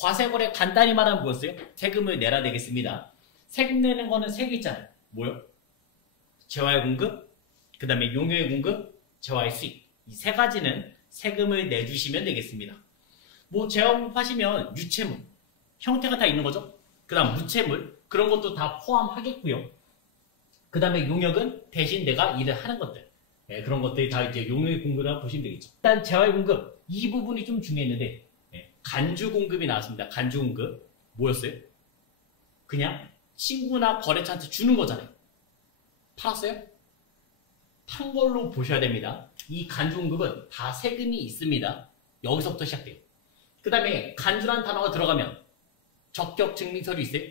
과세거래 간단히 말하면 뭐였어요? 세금을 내라 되겠습니다. 세금 내는 거는 세 개 있잖아요. 뭐요? 재화의 공급, 그 다음에 용료의 공급, 재화의 수익. 이 세 가지는 세금을 내주시면 되겠습니다. 뭐 재화 공급하시면 유채물, 형태가 다 있는 거죠. 그 다음 무채물, 그런 것도 다 포함하겠고요. 그 다음에 용역은 대신 내가 일을 하는 것들. 네, 그런 것들이 다 이제 용역의 공급이라고 보시면 되겠죠. 일단 재화의 공급, 이 부분이 좀 중요했는데, 간주 공급이 나왔습니다. 간주 공급. 뭐였어요? 그냥 친구나 거래처한테 주는 거잖아요. 팔았어요? 판 걸로 보셔야 됩니다. 이 간주 공급은 다 세금이 있습니다. 여기서부터 시작돼요. 그 다음에 간주라는 단어가 들어가면 적격 증빙서류 있어요?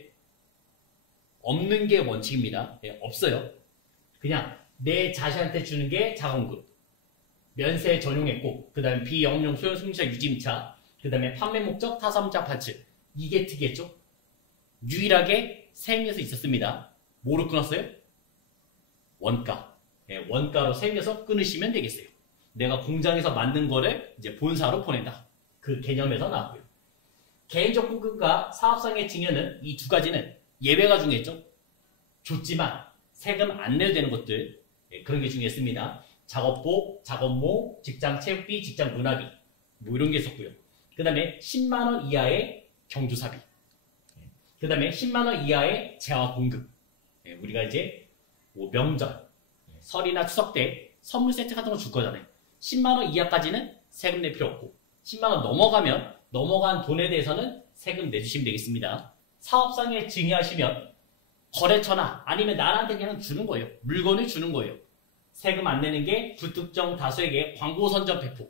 없는 게 원칙입니다. 없어요. 그냥 내 자신한테 주는 게 자공급. 면세 전용했고, 그 다음에 비영업용 소형 승용차 유지임차, 그 다음에 판매 목적 타사문자 파츠. 이게 특이했죠? 유일하게 세금에서 있었습니다. 뭐로 끊었어요? 원가. 원가로 세금에서 끊으시면 되겠어요. 내가 공장에서 만든 거를 이제 본사로 보낸다. 그 개념에서 나왔고요. 개인적 공급과 사업상의 증여는 이 두 가지는 예외가 중요했죠. 좋지만 세금 안 내도 되는 것들, 그런 게 중요했습니다. 작업복, 작업모, 직장 체육비, 직장 문화비, 뭐 이런 게 있었고요. 그 다음에 10만원 이하의 경조사비, 그 다음에 10만원 이하의 재화 공급. 우리가 이제 뭐 명절, 설이나 추석 때 선물 세트 같은 거 줄 거잖아요. 10만원 이하까지는 세금 낼 필요 없고, 10만원 넘어가면 넘어간 돈에 대해서는 세금 내주시면 되겠습니다. 사업상에 증여하시면 거래처나 아니면 나한테 그냥 주는 거예요. 물건을 주는 거예요. 세금 안 내는 게 불특정 다수에게 광고 선전 배포,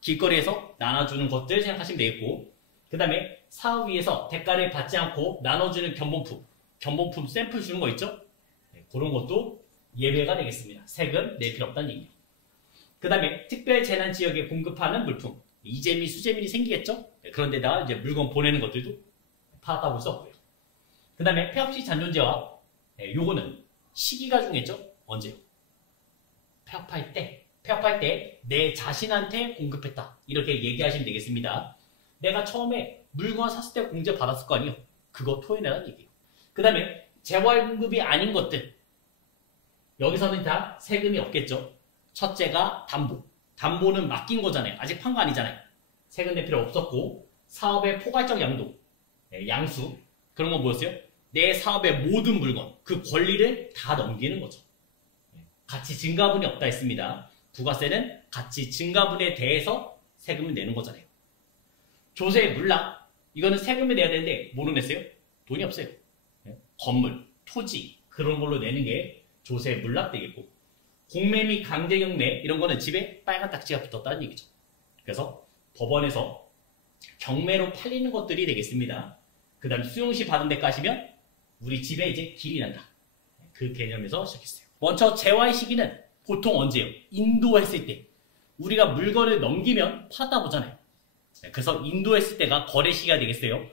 길거리에서 나눠주는 것들 생각하시면 되겠고, 그 다음에 사업 위에서 대가를 받지 않고 나눠주는 견본품 샘플 주는 거 있죠? 그런 것도 예외가 되겠습니다. 세금 낼 필요 없다는 얘기예요. 그 다음에 특별 재난 지역에 공급하는 물품, 이재미, 수재민이 생기겠죠? 그런데다가 이제 물건 보내는 것들도 파악하고 볼 수 없고요. 그 다음에 폐업시 잔존재화, 요거는 시기가 중요했죠? 언제요? 폐업할 때 내 자신한테 공급했다. 이렇게 얘기하시면 되겠습니다. 내가 처음에 물건 샀을 때 공제 받았을 거 아니에요? 그거 토해내라는 얘기예요. 그 다음에 재활 공급이 아닌 것들, 여기서는 다 세금이 없겠죠. 첫째가 담보. 담보는 맡긴 거잖아요. 아직 판 거 아니잖아요. 세금 낼 필요 없었고, 사업의 포괄적 양도, 양수, 그런 건 뭐였어요? 내 사업의 모든 물건, 그 권리를 다 넘기는 거죠. 가치 증가분이 없다 했습니다. 부가세는 가치 증가분에 대해서 세금을 내는 거잖아요. 조세, 물납, 이거는 세금을 내야 되는데 뭐로 냈어요? 돈이 없어요. 건물, 토지, 그런 걸로 내는 게 조세, 물납 되겠고, 공매 및 강제 경매, 이런 거는 집에 빨간 딱지가 붙었다는 얘기죠. 그래서 법원에서 경매로 팔리는 것들이 되겠습니다. 그 다음에 수용시 받은 데 까시면 우리 집에 이제 길이 난다. 그 개념에서 시작했어요. 먼저 재화의 시기는 보통 언제예요? 인도했을 때. 우리가 물건을 넘기면 팔았다 보잖아요. 그래서 인도했을 때가 거래 시기가 되겠어요.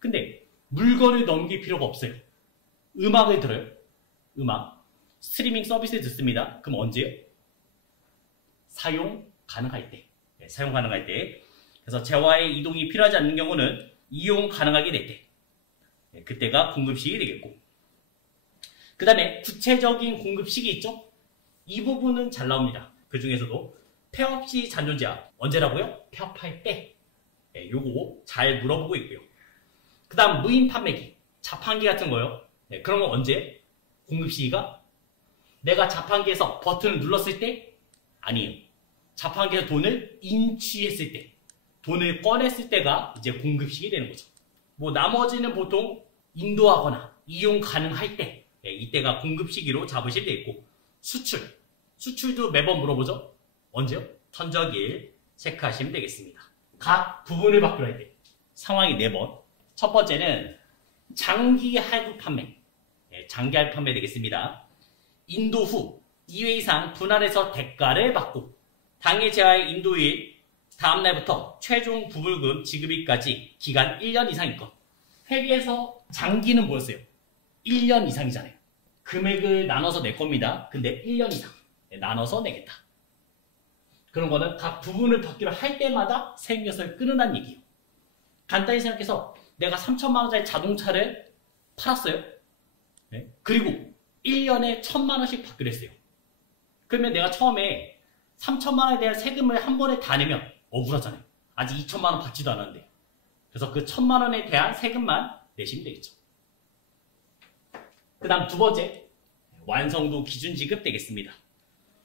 근데 물건을 넘길 필요가 없어요. 음악을 들어요. 음악. 스트리밍 서비스를 듣습니다. 그럼 언제요? 사용 가능할 때. 사용 가능할 때. 그래서 재화의 이동이 필요하지 않는 경우는 이용 가능하게 될 때. 그때가 공급 시기 되겠고. 그 다음에 구체적인 공급 시기 있죠? 이 부분은 잘 나옵니다. 그 중에서도 폐업 시 잔존재화. 언제라고요? 폐업할 때. 요거 잘 물어보고 있고요. 그 다음 무인 판매기. 자판기 같은 거요. 그런 건 언제? 공급 시기가? 내가 자판기에서 버튼을 눌렀을 때? 아니에요. 자판기에서 돈을 인취했을 때. 돈을 꺼냈을 때가 이제 공급 시기 되는 거죠. 뭐 나머지는 보통 인도하거나 이용 가능할 때, 이때가 공급 시기로 잡으실 때 있고, 수출도 매번 물어보죠. 언제요? 천적일 체크하시면 되겠습니다. 각 부분을 바꾸려 할 때 상황이 4번. 첫 번째는 장기 할부 판매, 장기 할부 판매 되겠습니다. 인도 후 2회 이상 분할해서 대가를 받고 당일 재화의 인도일 다음 날부터 최종 부불금 지급일까지 기간 1년 이상인 것. 회계에서 장기는 뭐였어요? 1년 이상이잖아요. 금액을 나눠서 낼 겁니다. 근데 1년 이상 나눠서 내겠다. 그런 거는 각 부분을 받기로 할 때마다 세금에서 끊는다는 얘기예요. 간단히 생각해서 내가 3천만 원짜리 자동차를 팔았어요. 네? 그리고 1년에 1,000만 원씩 받기로 했어요. 그러면 내가 처음에 3천만 원에 대한 세금을 한 번에 다 내면 억울하잖아요. 아직 2천만 원 받지도 않았는데. 그래서 그 1,000만 원에 대한 세금만 내시면 되겠죠. 그 다음 두 번째, 완성도 기준 지급 되겠습니다.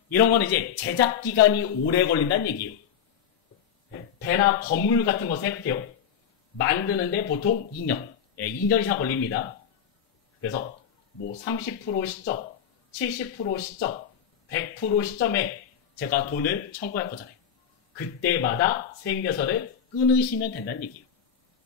이런 거는 이제 제작 기간이 오래 걸린다는 얘기예요. 배나 건물 같은 거 생각해요. 만드는데 보통 2년, 2년 이상 걸립니다. 그래서 뭐 30% 시점, 70% 시점, 100% 시점에 제가 돈을 청구할 거잖아요. 그때마다 세액려서를 끊으시면 된다는 얘기예요.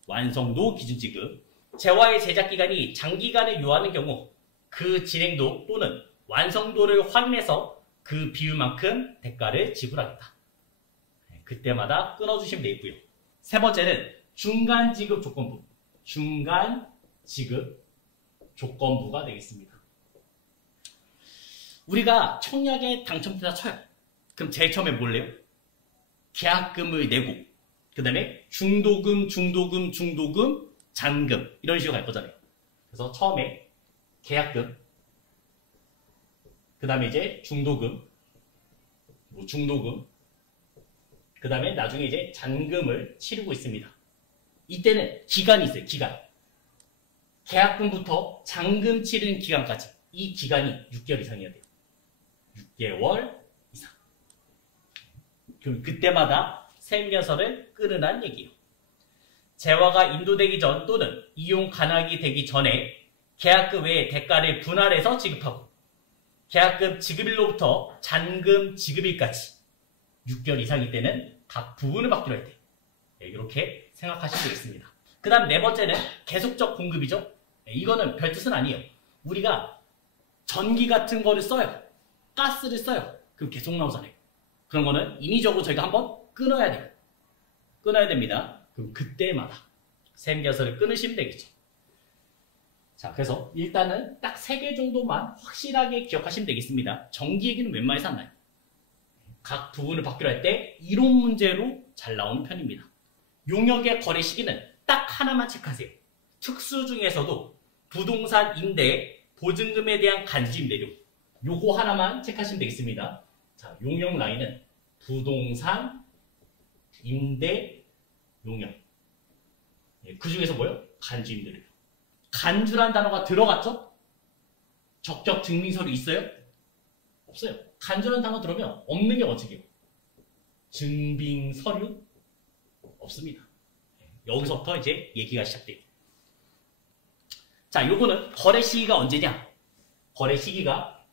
완성도 기준 지급. 재화의 제작 기간이 장기간을 요하는 경우 그 진행도 또는 완성도를 확인해서 그 비율만큼 대가를 지불하겠다. 그때마다 끊어주시면 되겠고요. 세 번째는 중간 지급 조건부. 중간 지급 조건부가 되겠습니다. 우리가 청약에 당첨되다 쳐요. 그럼 제일 처음에 뭘 내요? 계약금을 내고 그 다음에 중도금, 잔금 이런 식으로 갈 거잖아요. 그래서 처음에 계약금, 그 다음에 이제 중도금, 그 다음에 나중에 이제 잔금을 치르고 있습니다. 이때는 기간이 있어요. 기간. 계약금부터 잔금 치르는 기간까지 이 기간이 6개월 이상이어야 돼요. 6개월 이상. 그럼 그때마다 세액려서를 끊으란 얘기예요. 재화가 인도되기 전 또는 이용 가능하게 되기 전에 계약금 외에 대가를 분할해서 지급하고 계약금 지급일로부터 잔금 지급일까지 6개월 이상일 때는 각 부분을 받기로 할 때 이렇게 생각하시면 되겠습니다. 그 다음 네 번째는 계속적 공급이죠. 이거는 별 뜻은 아니에요. 우리가 전기 같은 거를 써요. 가스를 써요. 그럼 계속 나오잖아요. 그런 거는 인위적으로 저희가 한번 끊어야 돼요. 끊어야 됩니다. 그럼 그때마다 세액려서를 끊으시면 되겠죠. 자, 그래서 일단은 딱 3개 정도만 확실하게 기억하시면 되겠습니다. 전기 얘기는 웬만해서 안 나요. 각 부분을 받기로 할 때 이론 문제로 잘 나오는 편입니다. 용역의 거래 시기는 딱 하나만 체크하세요. 특수 중에서도 부동산 임대, 보증금에 대한 간주 임대료 요거 하나만 체크하시면 되겠습니다. 자, 용역 라인은 부동산, 임대, 용역. 그 중에서 뭐요? 간주 임대료. 간주란 단어가 들어갔죠? 적격 증빙서류 있어요? 없어요. 간주라는 단어 들으면 없는 게 원칙이에요. 증빙서류 없습니다. 여기서부터 이제 얘기가 시작돼요. 자, 요거는 거래 시기가 언제냐? 거래 시기가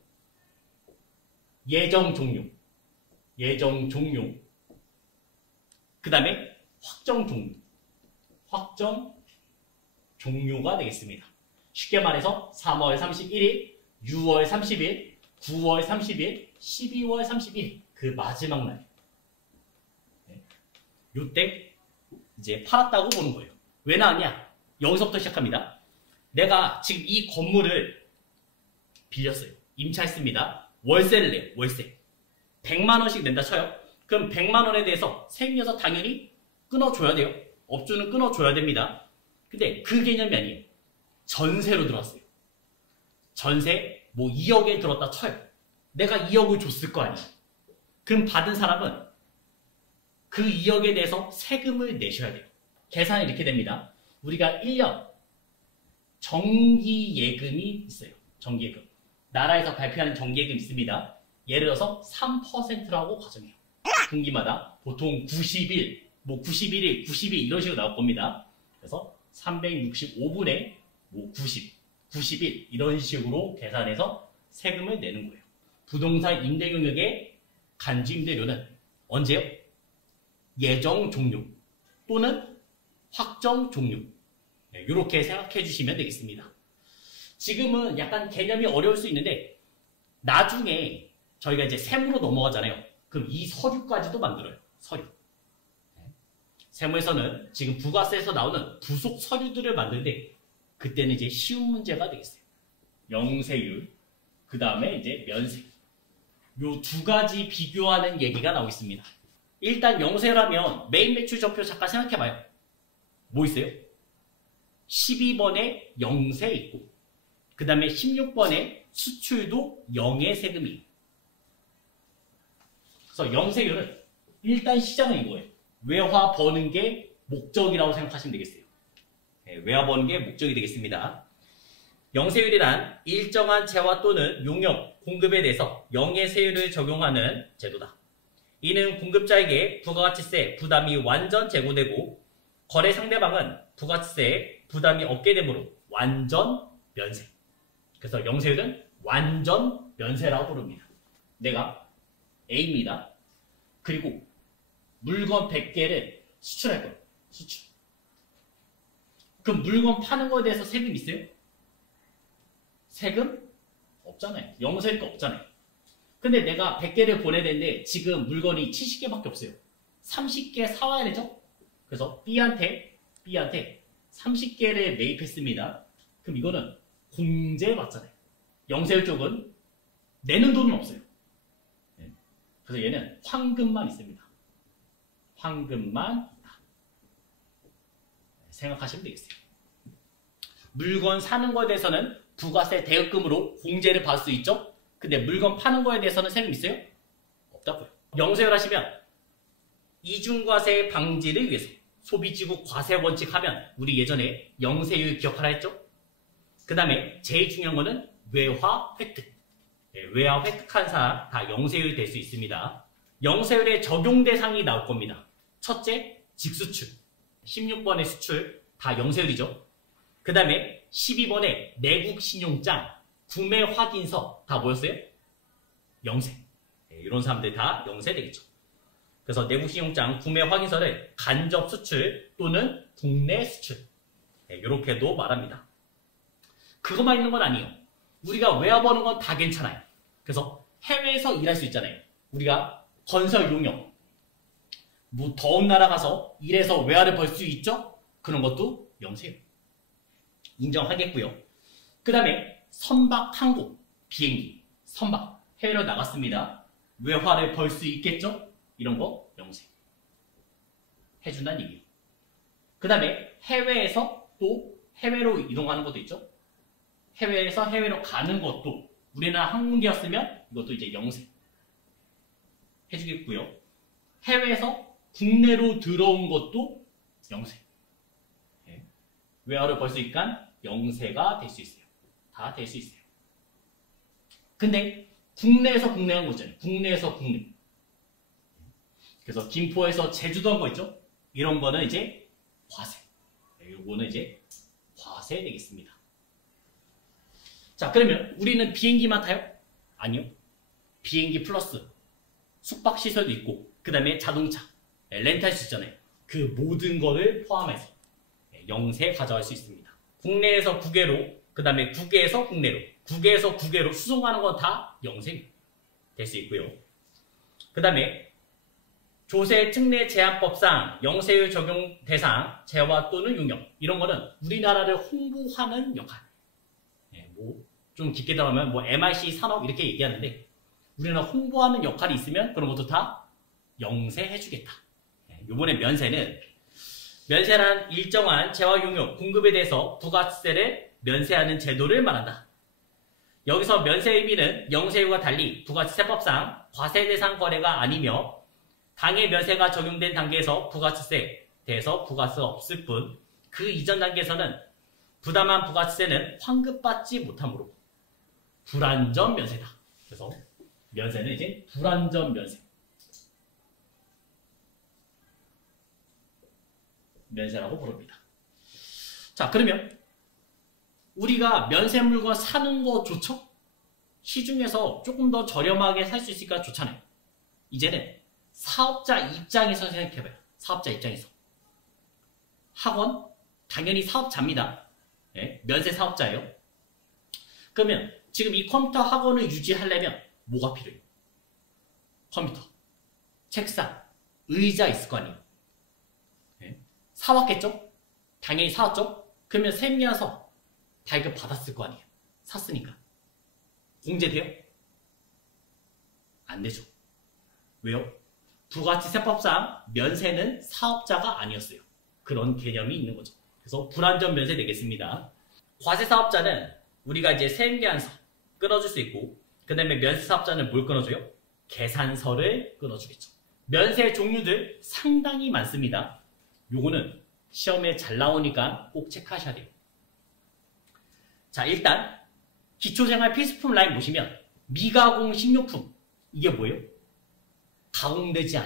예정 종료, 그 다음에 확정 종료가 되겠습니다. 쉽게 말해서 3월 31일, 6월 30일, 9월 30일, 12월 30일 그 마지막 날. 요때 이제 팔았다고 보는 거예요. 왜 나왔냐? 여기서부터 시작합니다. 내가 지금 이 건물을 빌렸어요. 임차했습니다. 월세를 내요. 월세. 100만 원씩 낸다 쳐요. 그럼 100만 원에 대해서 세액려서 당연히 끊어줘야 돼요. 업주는 끊어줘야 됩니다. 근데 그 개념이 아니에요. 전세로 들어왔어요. 전세 뭐 2억에 들었다 쳐요. 내가 2억을 줬을 거 아니에요. 그럼 받은 사람은 그 2억에 대해서 세금을 내셔야 돼요. 계산이 이렇게 됩니다. 우리가 1년 정기예금이 있어요. 정기예금. 나라에서 발표하는 정기예금 있습니다. 예를 들어서 3%라고 가정해요. 분기마다 보통 90일, 뭐 91일, 92 이런 식으로 나올 겁니다. 그래서 365분의 뭐 90, 91 이런 식으로 계산해서 세금을 내는 거예요. 부동산 임대경력의 간주 임대료는 언제요? 예정 종료 또는 확정 종료. 이렇게 생각해 주시면 되겠습니다. 지금은 약간 개념이 어려울 수 있는데 나중에 저희가 이제 세무로 넘어가잖아요. 그럼 이 서류까지도 만들어요. 서류. 세무에서는 지금 부가세에서 나오는 부속 서류들을 만드는데 그때는 이제 쉬운 문제가 되겠어요. 영세율, 그 다음에 이제 면세. 요 두 가지 비교하는 얘기가 나오겠습니다. 일단 영세라면 메인 매출 전표 잠깐 생각해봐요. 뭐 있어요? 12번에 영세 있고 그 다음에 16번에 수출도 0의 세금이. 그래서 영세율은 일단 시작은 이거예요. 외화 버는 게 목적이라고 생각하시면 되겠어요. 네, 외화 버는 게 목적이 되겠습니다. 영세율이란 일정한 재화 또는 용역, 공급에 대해서 영의 세율을 적용하는 제도다. 이는 공급자에게 부가가치세 부담이 완전 제고되고 거래 상대방은 부가가치세에 부담이 없게 되므로 완전 면세. 그래서 영세율은 완전 면세라고 부릅니다. 내가 A입니다. 그리고 물건 100개를 수출할 거예요. 수출. 그럼 물건 파는 거에 대해서 세금 있어요? 세금? 없잖아요. 영세니까 없잖아요. 근데 내가 100개를 보내야 되는데 지금 물건이 70개밖에 없어요. 30개 사와야 되죠? 그래서 B한테 30개를 매입했습니다. 그럼 이거는 공제 맞잖아요. 영세율 쪽은 내는 돈은 없어요. 그래서 얘는 황금만 있습니다. 황금만 있다. 생각하시면 되겠어요. 물건 사는 거에 대해서는 부가세 대여금으로 공제를 받을 수 있죠? 근데 물건 파는 거에 대해서는 세금 있어요? 없다고요. 영세율 하시면 이중과세 방지를 위해서 소비지구 과세 원칙 하면 우리 예전에 영세율 기억하라 했죠? 그 다음에 제일 중요한 거는 외화 획득. 외화 획득한 사람 다 영세율 될 수 있습니다. 영세율의 적용 대상이 나올 겁니다. 첫째, 직수출. 16번의 수출 다 영세율이죠. 그 다음에 12번의 내국 신용장, 구매 확인서 다 뭐였어요? 영세. 이런 사람들 다 영세 되겠죠. 그래서 내국 신용장, 구매 확인서를 간접 수출 또는 국내 수출. 이렇게도 말합니다. 그것만 있는 건 아니에요. 우리가 외화 버는 건 다 괜찮아요. 그래서 해외에서 일할 수 있잖아요. 우리가 건설 용역, 뭐 더운 나라 가서 일해서 외화를 벌 수 있죠? 그런 것도 영세율. 인정하겠고요. 그 다음에 선박 항공, 비행기, 선박, 해외로 나갔습니다. 외화를 벌 수 있겠죠? 이런 거 영세. 해준다는 얘기예요. 그 다음에 해외에서 또 해외로 이동하는 것도 있죠? 해외에서 해외로 가는 것도 우리나라 항공기였으면 이것도 이제 영세. 해주겠고요. 해외에서 국내로 들어온 것도 영세. 외화를 벌 수 있으니까 영세가 될 수 있어요. 다 될 수 있어요. 근데 국내에서 국내 한 거 있잖아요. 국내에서 국내. 그래서 김포에서 제주도 한 거 있죠? 이런 거는 이제 과세. 요거는 이제 과세 되겠습니다. 자, 그러면 우리는 비행기만 타요? 아니요. 비행기 플러스 숙박시설도 있고 그 다음에 자동차, 렌트할 수 있잖아요. 그 모든 거를 포함해서 영세 가져갈 수 있습니다. 국내에서 국외로, 그 다음에 국외에서 국내로, 국외에서 국외로 수송하는 건 다 영세 될 수 있고요. 그 다음에 조세 특례 제한법상 영세율 적용 대상, 재화 또는 용역 이런 거는 우리나라를 홍보하는 역할. 좀 깊게 들어가면 MIC 산업 이렇게 얘기하는데 우리나라 홍보하는 역할이 있으면 그런 것도 다 영세 해주겠다. 이번에 면세는 면세란 일정한 재화 용역 공급에 대해서 부가세를 면세하는 제도를 말한다. 여기서 면세 의미는 영세율과 달리 부가세법상 과세 대상 거래가 아니며 당해 면세가 적용된 단계에서 부가세에 대해서 부가세가 없을 뿐 그 이전 단계에서는 부담한 부가세는 환급받지 못하므로 불완전 면세다. 그래서 면세는 이제 불완전 면세. 면세라고 부릅니다. 자, 그러면 우리가 면세 물건 사는 거 좋죠? 시중에서 조금 더 저렴하게 살 수 있으니까 좋잖아요. 이제는 사업자 입장에서 생각해봐요. 사업자 입장에서. 학원? 당연히 사업자입니다. 네, 면세 사업자예요. 그러면 지금 이 컴퓨터 학원을 유지하려면 뭐가 필요해요? 컴퓨터, 책상, 의자 있을 거 아니에요. 네. 사왔겠죠? 당연히 사왔죠? 그러면 세미나서 발급 받았을 거 아니에요. 샀으니까. 공제돼요? 안 되죠. 왜요? 부가치세법상 면세는 사업자가 아니었어요. 그런 개념이 있는 거죠. 그래서 불완전 면세 되겠습니다. 과세 사업자는 우리가 이제 세무계산서 끊어줄 수 있고, 그 다음에 면세 사업자는 뭘 끊어줘요? 계산서를 끊어주겠죠. 면세 종류들 상당히 많습니다. 요거는 시험에 잘 나오니까 꼭 체크하셔야 돼요. 자, 일단 기초생활 필수품 라인 보시면 미가공 식료품, 이게 뭐예요? 가공되지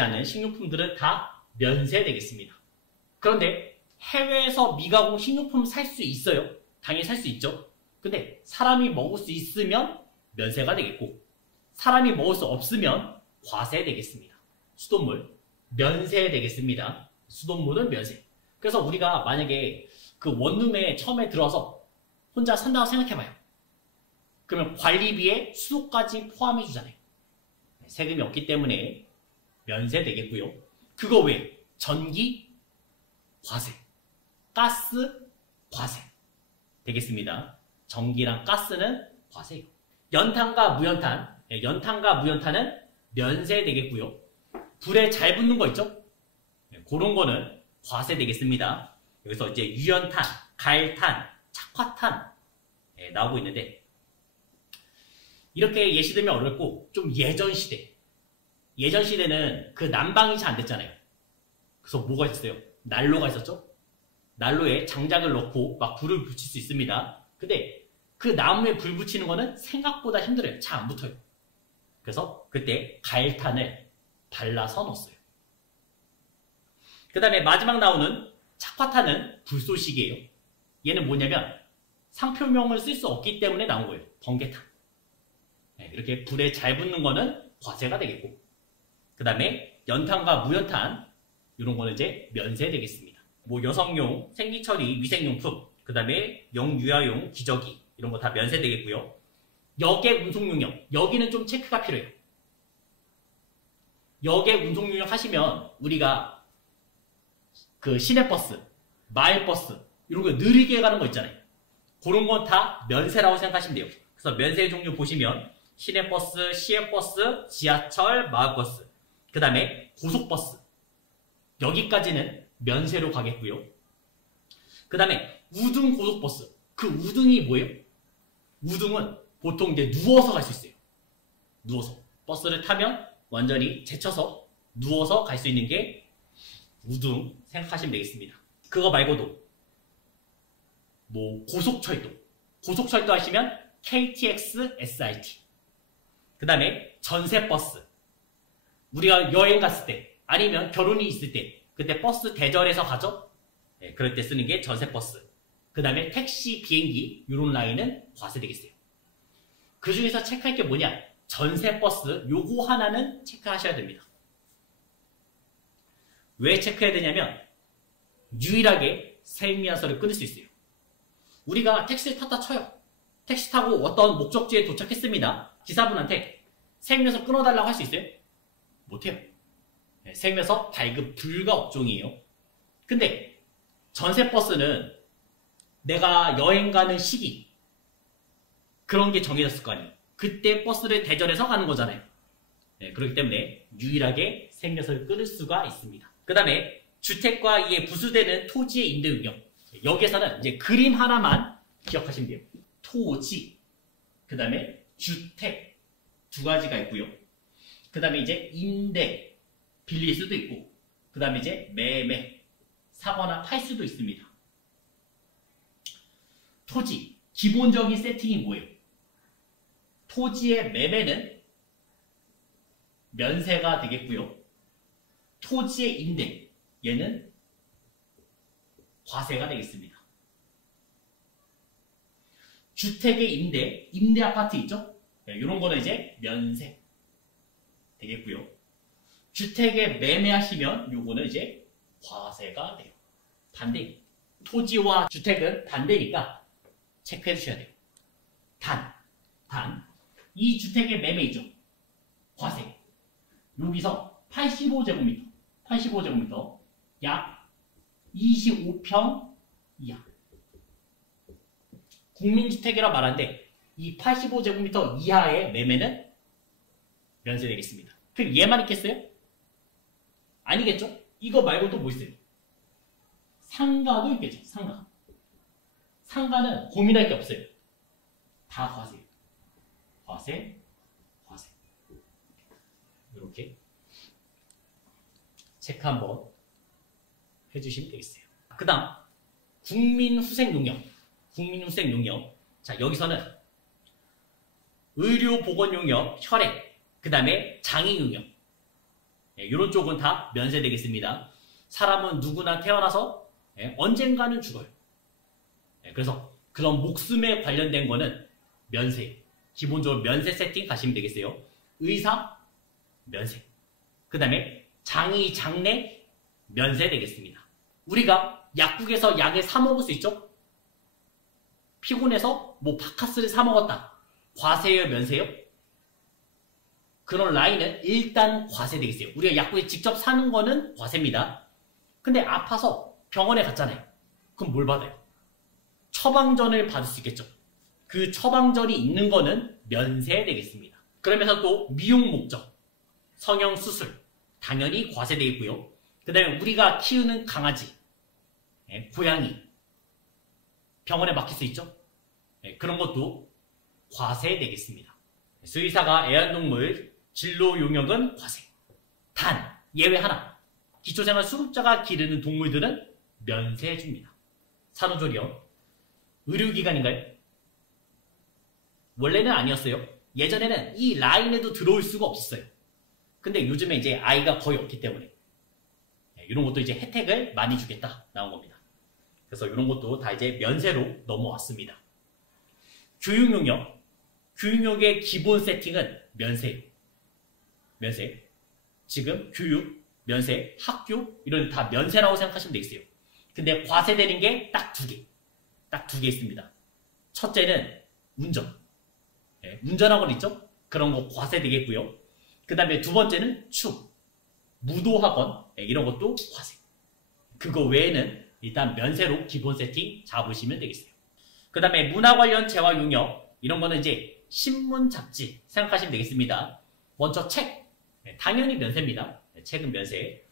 않은 식료품들은 다 면세되겠습니다. 그런데 해외에서 미가공 식료품 살 수 있어요. 당연히 살 수 있죠. 근데 사람이 먹을 수 있으면 면세가 되겠고, 사람이 먹을 수 없으면 과세 되겠습니다. 수돗물 면세 되겠습니다. 수돗물은 면세. 그래서 우리가 만약에 그 원룸에 처음에 들어서 혼자 산다고 생각해봐요. 그러면 관리비에 수도까지 포함해 주잖아요. 세금이 없기 때문에 면세 되겠고요. 그거 외에 전기 과세, 가스 과세 되겠습니다. 전기랑 가스는 과세예요. 연탄과 무연탄은 면세 되겠고요. 불에 잘 붙는 거 있죠? 그런 거는 과세 되겠습니다. 여기서 이제 유연탄, 가열탄, 착화탄 나오고 있는데, 이렇게 예시들면 어렵고, 좀 예전 시대는 그 난방이 잘 안 됐잖아요. 그래서 뭐가 있었어요? 난로가 있었죠? 난로에 장작을 넣고 막 불을 붙일 수 있습니다. 근데 그 나무에 불 붙이는 거는 생각보다 힘들어요. 잘 안 붙어요. 그래서 그때 가열탄을 발라서 넣었어요. 그 다음에 마지막 나오는 착화탄은 불쏘시개예요. 얘는 뭐냐면 상표명을 쓸 수 없기 때문에 나온 거예요. 번개탄. 이렇게 불에 잘 붙는 거는 과세가 되겠고, 그 다음에 연탄과 무연탄, 이런 거는 이제 면세 되겠습니다. 뭐 여성용, 생리처리, 위생용품, 그 다음에 영유아용, 기저귀, 이런 거 다 면세 되겠고요. 여객 운송용역, 여기는 좀 체크가 필요해요. 여객 운송용역 하시면 우리가 그 시내버스, 마을버스, 이런 거 느리게 가는 거 있잖아요. 그런 건 다 면세라고 생각하시면 돼요. 그래서 면세 종류 보시면 시내버스, 시외버스, 지하철, 마을버스, 그 다음에 고속버스, 여기까지는 면세로 가겠고요. 그 다음에 우등 고속버스, 그 우등이 뭐예요? 우등은 보통 이제 누워서 갈 수 있어요. 누워서 버스를 타면 완전히 제쳐서 누워서 갈 수 있는 게 우등 생각하시면 되겠습니다. 그거 말고도 뭐 고속철도 하시면 KTX, SRT, 그 다음에 전세버스, 우리가 여행 갔을 때 아니면 결혼이 있을 때 그때 버스 대절해서 가죠? 그럴 때 쓰는 게 전세버스. 그 다음에 택시, 비행기, 이런 라인은 과세되겠어요. 그 중에서 체크할 게 뭐냐? 전세버스, 요거 하나는 체크하셔야 됩니다. 왜 체크해야 되냐면 유일하게 세무계산서를 끊을 수 있어요. 우리가 택시를 탔다 쳐요. 택시 타고 어떤 목적지에 도착했습니다. 기사분한테 세무계산서 끊어달라고 할 수 있어요? 못해요. 세무계산서 발급 불가 업종이에요. 근데 전세버스는 내가 여행 가는 시기, 그런 게 정해졌을 거 아니에요. 그때 버스를 대절해서 가는 거잖아요. 그렇기 때문에 유일하게 세무계산서를 끊을 수가 있습니다. 그 다음에 주택과 이에 부수되는 토지의 임대운영, 여기에서는 이제 그림 하나만 기억하시면 돼요. 토지, 그 다음에 주택, 두 가지가 있고요. 그 다음에 이제 임대, 빌릴 수도 있고, 그 다음에 이제 매매, 사거나 팔 수도 있습니다. 토지, 기본적인 세팅이 뭐예요? 토지의 매매는 면세가 되겠고요. 토지의 임대, 얘는 과세가 되겠습니다. 주택의 임대 아파트 있죠? 이런 거는 이제 면세 되겠고요. 주택에 매매하시면 요거는 이제 과세가 돼요. 반대. 토지와 주택은 반대니까 체크해 주셔야 돼요. 이 주택의 매매이죠. 과세. 여기서 85제곱미터, 약 25평 이하. 국민주택이라 말하는데 이 85제곱미터 이하의 매매는 면세되겠습니다. 그럼 얘만 있겠어요? 아니겠죠? 이거 말고 또 뭐 있어요? 상가도 있겠죠. 상가. 상가는 고민할 게 없어요. 다 과세예요. 과세, 과세. 이렇게 체크 한번 해주시면 되겠어요. 그 다음 국민후생용역. 국민후생용역. 자, 여기서는 의료보건용역, 혈액, 그 다음에 장애용역. 이런 쪽은 다 면세되겠습니다. 사람은 누구나 태어나서 언젠가는 죽어요. 그래서 그런 목숨에 관련된 거는 면세. 기본적으로 면세 세팅 가시면 되겠어요. 의사, 면세. 그 다음에 장의, 장례, 면세 되겠습니다. 우리가 약국에서 약을 사 먹을 수 있죠? 피곤해서 뭐 바카스를 사 먹었다. 과세예요, 면세요? 그런 라인은 일단 과세 되겠어요. 우리가 약국에 직접 사는 거는 과세입니다. 근데 아파서 병원에 갔잖아요. 그럼 뭘 받아요? 처방전을 받을 수 있겠죠. 그 처방전이 있는 거는 면세 되겠습니다. 그러면서 또 미용 목적, 성형수술, 당연히 과세 되겠고요. 그 다음에 우리가 키우는 강아지, 고양이, 병원에 맡길 수 있죠. 그런 것도 과세 되겠습니다. 수의사가 애완동물 진로 용역은 과세. 단 예외 하나. 기초생활 수급자가 기르는 동물들은 면세해줍니다. 산후조리원. 의료기관인가요? 원래는 아니었어요. 예전에는 이 라인에도 들어올 수가 없었어요. 근데 요즘에 이제 아이가 거의 없기 때문에 이런 것도 이제 혜택을 많이 주겠다 나온 겁니다. 그래서 이런 것도 다 이제 면세로 넘어왔습니다. 교육용역. 교육용역의 기본 세팅은 면세예요. 면세. 지금 교육, 면세, 학교 이런 다 면세라고 생각하시면 되겠어요. 근데 과세되는 게 딱 두 개. 딱 두 개 있습니다. 첫째는 운전. 운전학원 있죠? 그런 거 과세되겠고요. 그 다음에 두 번째는 축, 무도학원 이런 것도 과세. 그거 외에는 일단 면세로 기본 세팅 잡으시면 되겠어요. 그 다음에 문화 관련 재화 용역 이런 거는 이제 신문, 잡지 생각하시면 되겠습니다. 먼저 책, 당연히 면세입니다. 책은 면세.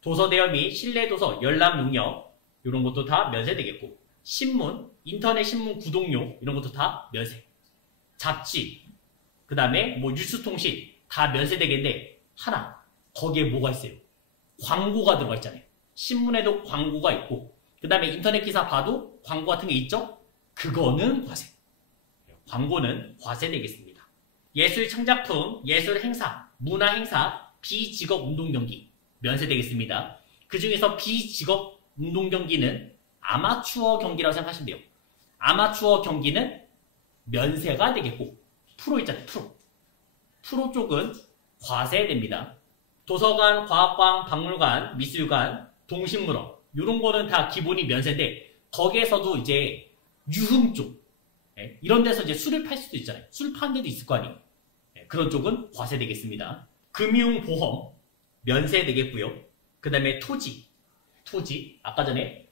도서 대여 및 실내 도서 열람 용역 이런 것도 다 면세되겠고, 신문, 인터넷 신문 구독료 이런 것도 다 면세. 잡지, 그 다음에 뭐 뉴스통신 다 면세되겠는데 하나, 거기에 뭐가 있어요? 광고가 들어가 있잖아요. 신문에도 광고가 있고, 그 다음에 인터넷 기사 봐도 광고 같은 게 있죠? 그거는 과세. 광고는 과세되겠습니다. 예술 창작품, 예술 행사, 문화 행사, 비직업 운동 경기 면세되겠습니다. 그 중에서 비직업 운동 경기는 아마추어 경기라고 생각하시면 돼요. 아마추어 경기는 면세가 되겠고, 프로 있잖아요. 프로 쪽은 과세됩니다. 도서관, 과학관, 박물관, 미술관, 동식물원 이런 거는 다 기본이 면세인데, 거기에서도 이제 유흥 쪽 이런 데서 이제 술을 팔 수도 있잖아요. 술 파는 데도 있을 거 아니에요. 그런 쪽은 과세되겠습니다. 금융보험 면세되겠고요. 그 다음에 토지 아까 전에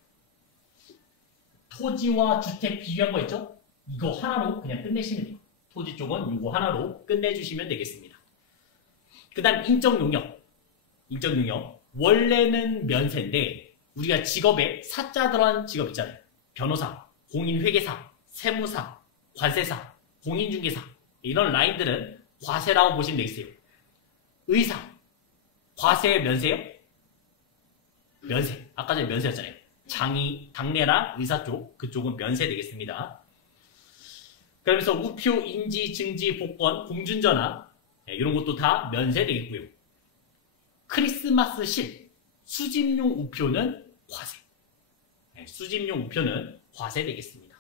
토지와 주택 비교한 거 있죠? 이거 하나로 그냥 끝내시면 돼요. 토지 쪽은 이거 하나로 끝내주시면 되겠습니다. 그 다음 인적용역 원래는 면세인데, 우리가 직업에 사자 들어간 직업 있잖아요. 변호사, 공인회계사, 세무사, 관세사, 공인중개사 이런 라인들은 과세라고 보시면 되겠어요. 의사, 과세 면세요? 면세. 아까 전에 면세였잖아요. 장의, 당례나 의사 쪽, 그쪽은 면세 되겠습니다. 그러면서 우표, 인지, 증지, 복권, 공준전화 이런 것도 다 면세 되겠고요. 크리스마스 실, 수집용 우표는 과세. 수집용 우표는 과세 되겠습니다.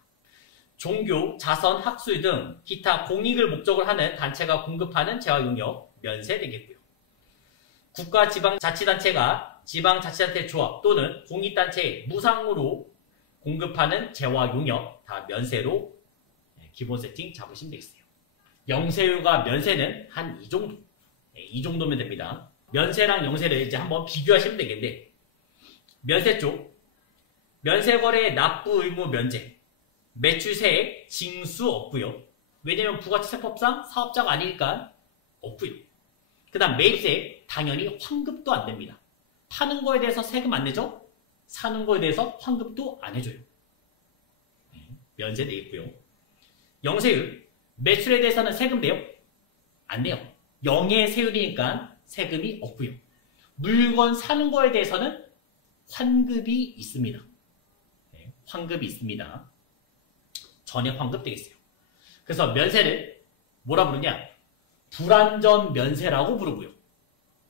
종교, 자선, 학술 등 기타 공익을 목적으로 하는 단체가 공급하는 재화용역 면세 되겠고요. 국가 지방자치단체가 지방자치단체 조합 또는 공익단체에 무상으로 공급하는 재화용역 다 면세로 기본 세팅 잡으시면 되겠어요. 영세휴가 면세는 한 이 정도. 이 정도면 됩니다. 면세랑 영세를 이제 한번 비교하시면 되겠는데, 면세 쪽, 면세거래 납부 의무 면제, 매출세액 징수 없고요. 왜냐면 부가치세법상 사업자가 아니니까 없고요. 그 다음 매입세 당연히 환급도 안 됩니다. 파는 거에 대해서 세금 안 내죠? 사는 거에 대해서 환급도 안 해줘요. 면세 내겠고요. 영세율, 매출에 대해서는 세금 내요? 안 내요. 영의 세율이니까 세금이 없고요. 물건 사는 거에 대해서는 환급이 있습니다. 환급이 있습니다. 전액 환급 되겠어요. 그래서 면세를 뭐라 부르냐? 불완전 면세라고 부르고요.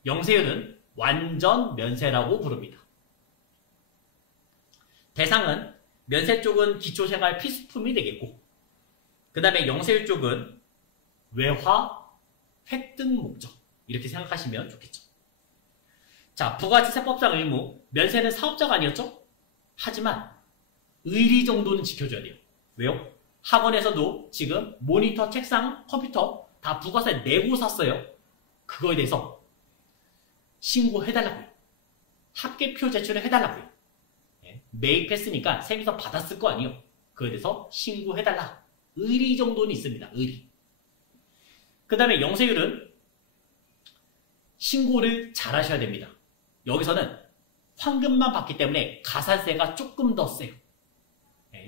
영세율은 완전 면세라고 부릅니다. 대상은 면세 쪽은 기초생활 필수품이 되겠고, 그 다음에 영세율 쪽은 외화, 획득 목적, 이렇게 생각하시면 좋겠죠. 자, 부가치세법상 의무, 면세는 사업자가 아니었죠? 하지만 의리 정도는 지켜줘야 돼요. 왜요? 학원에서도 지금 모니터, 책상, 컴퓨터 다 부가세 내고 샀어요. 그거에 대해서 신고해달라고요. 합계표 제출을 해달라고요. 매입했으니까 세무서 받았을 거 아니에요. 그거에 대해서 신고해달라. 의리 정도는 있습니다. 의리. 그 다음에 영세율은 신고를 잘 하셔야 됩니다. 여기서는 환급만 받기 때문에 가산세가 조금 더 세요.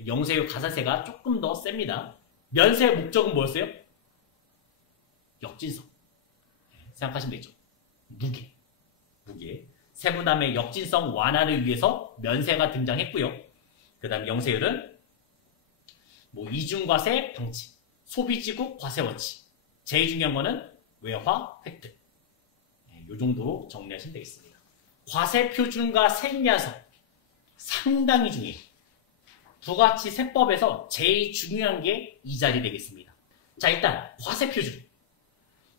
영세율 가산세가 조금 더 셉니다. 면세 목적은 뭐였어요? 역진성. 생각하시면 되죠. 무게. 세부담의 역진성 완화를 위해서 면세가 등장했고요. 그 다음 영세율은 이중과세 방지, 소비지국 과세 원칙. 제일 중요한 거는 외화 획득. 이 정도로 정리하시면 되겠습니다. 과세 표준과 세액야서 상당히 중요해요. 부가치세법에서 제일 중요한 게 이 자리 되겠습니다. 자, 일단 과세 표준.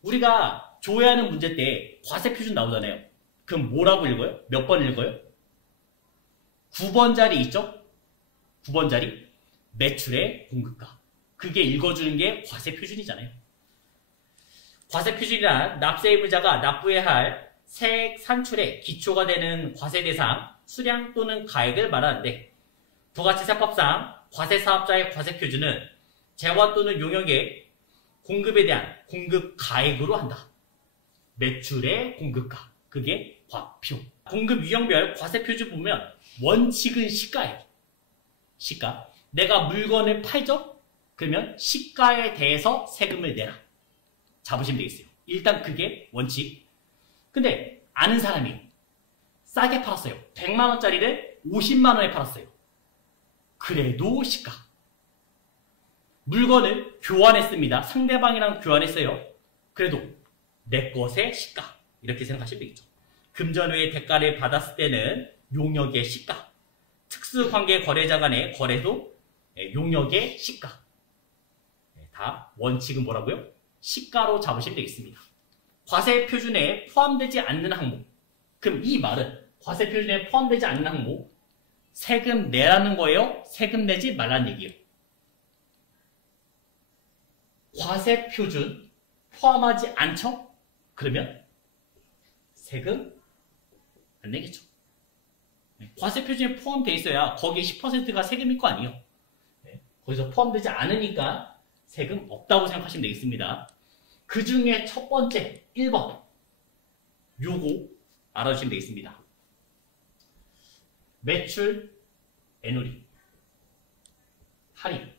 우리가 조회하는 문제 때 과세 표준 나오잖아요. 그럼 뭐라고 읽어요? 몇 번 읽어요? 9번 자리 있죠? 9번 자리. 매출의 공급가. 그게 읽어주는 게 과세 표준이잖아요. 과세 표준이란 납세 의무자가 납부해야 할 세액 산출의 기초가 되는 과세 대상, 수량 또는 가액을 말하는데, 부가치세법상 과세사업자의 과세 표준은 재원 또는 용역의 공급에 대한 공급 가액으로 한다. 매출의 공급가. 그게 과표. 공급 유형별 과세 표준 보면 원칙은 시가예요. 시가. 내가 물건을 팔죠? 그러면 시가에 대해서 세금을 내라. 잡으시면 되겠어요. 일단 그게 원칙. 근데 아는 사람이 싸게 팔았어요. 100만원짜리를 50만원에 팔았어요. 그래도 시가. 물건을 교환했습니다. 상대방이랑 교환했어요. 그래도 내 것의 시가. 이렇게 생각하시면 되겠죠. 금전 외의 대가를 받았을 때는 용역의 시가. 특수관계 거래자 간의 거래도 용역의 시가. 다 원칙은 뭐라고요? 시가로 잡으시면 되겠습니다. 과세 표준에 포함되지 않는 항목. 그럼 이 말은 과세 표준에 포함되지 않는 항목, 세금 내라는 거예요? 세금 내지 말라는 얘기예요. 과세 표준 포함하지 않죠? 그러면 세금 안 내겠죠. 과세 표준에 포함되어 있어야 거기에 10%가 세금일 거 아니에요. 거기서 포함되지 않으니까 세금 없다고 생각하시면 되겠습니다. 그 중에 첫 번째 1번 요거 알아주시면 되겠습니다. 매출 애누리 할인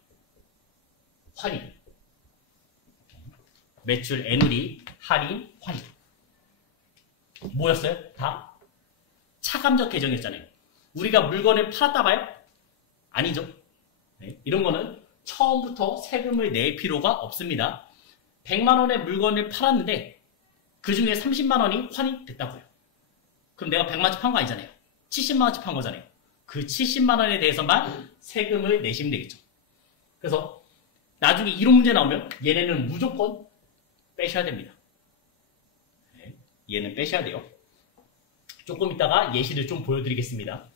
매출 애누리 할인 할인 뭐였어요? 다 차감적 계정이었잖아요. 우리가 물건을 팔았다 봐요? 아니죠. 이런 거는 처음부터 세금을 낼 필요가 없습니다. 100만원의 물건을 팔았는데 그 중에 30만원이 환입됐다고요. 그럼 내가 100만원치 판 거 아니잖아요. 70만원치 판 거잖아요. 그 70만원에 대해서만 세금을 내시면 되겠죠. 그래서 나중에 이런 문제 나오면 얘네는 무조건 빼셔야 됩니다. 얘는 빼셔야 돼요. 조금 이따가 예시를 좀 보여드리겠습니다.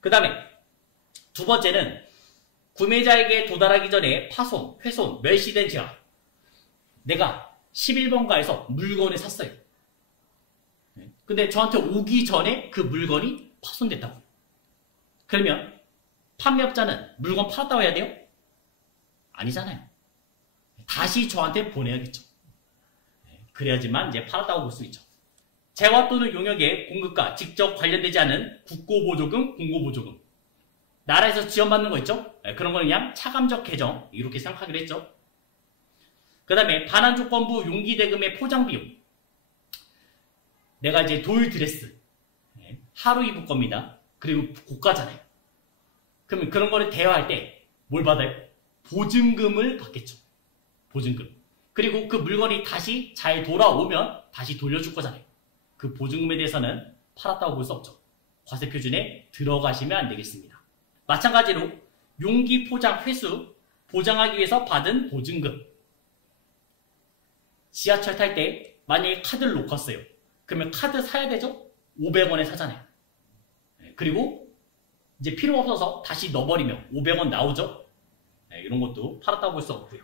그 다음에 두 번째는 구매자에게 도달하기 전에 파손, 훼손, 멸시된 제한. 내가 11번가에서 물건을 샀어요. 근데 저한테 오기 전에 그 물건이 파손됐다고요. 그러면 판매업자는 물건 팔았다고 해야 돼요? 아니잖아요. 다시 저한테 보내야겠죠. 그래야지만 이제 팔았다고 볼 수 있죠. 재화 또는 용역의 공급과 직접 관련되지 않은 국고보조금, 공고보조금. 나라에서 지원받는 거 있죠? 그런 거는 그냥 차감적 개정 이렇게 생각하기로 했죠. 그 다음에 반환조건부 용기대금의 포장비용. 내가 이제 돌 드레스 하루 입을 겁니다. 그리고 고가잖아요. 그러면 그런 거를 대여할 때 뭘 받아요? 보증금을 받겠죠. 보증금. 그리고 그 물건이 다시 잘 돌아오면 다시 돌려줄 거잖아요. 그 보증금에 대해서는 팔았다고 볼 수 없죠. 과세 표준에 들어가시면 안 되겠습니다. 마찬가지로 용기 포장 회수 보장하기 위해서 받은 보증금. 지하철 탈 때 만약에 카드를 놓았어요. 그러면 카드 사야 되죠? 500원에 사잖아요. 그리고 이제 필요 없어서 다시 넣어버리면 500원 나오죠? 이런 것도 팔았다고 볼 수 없고요.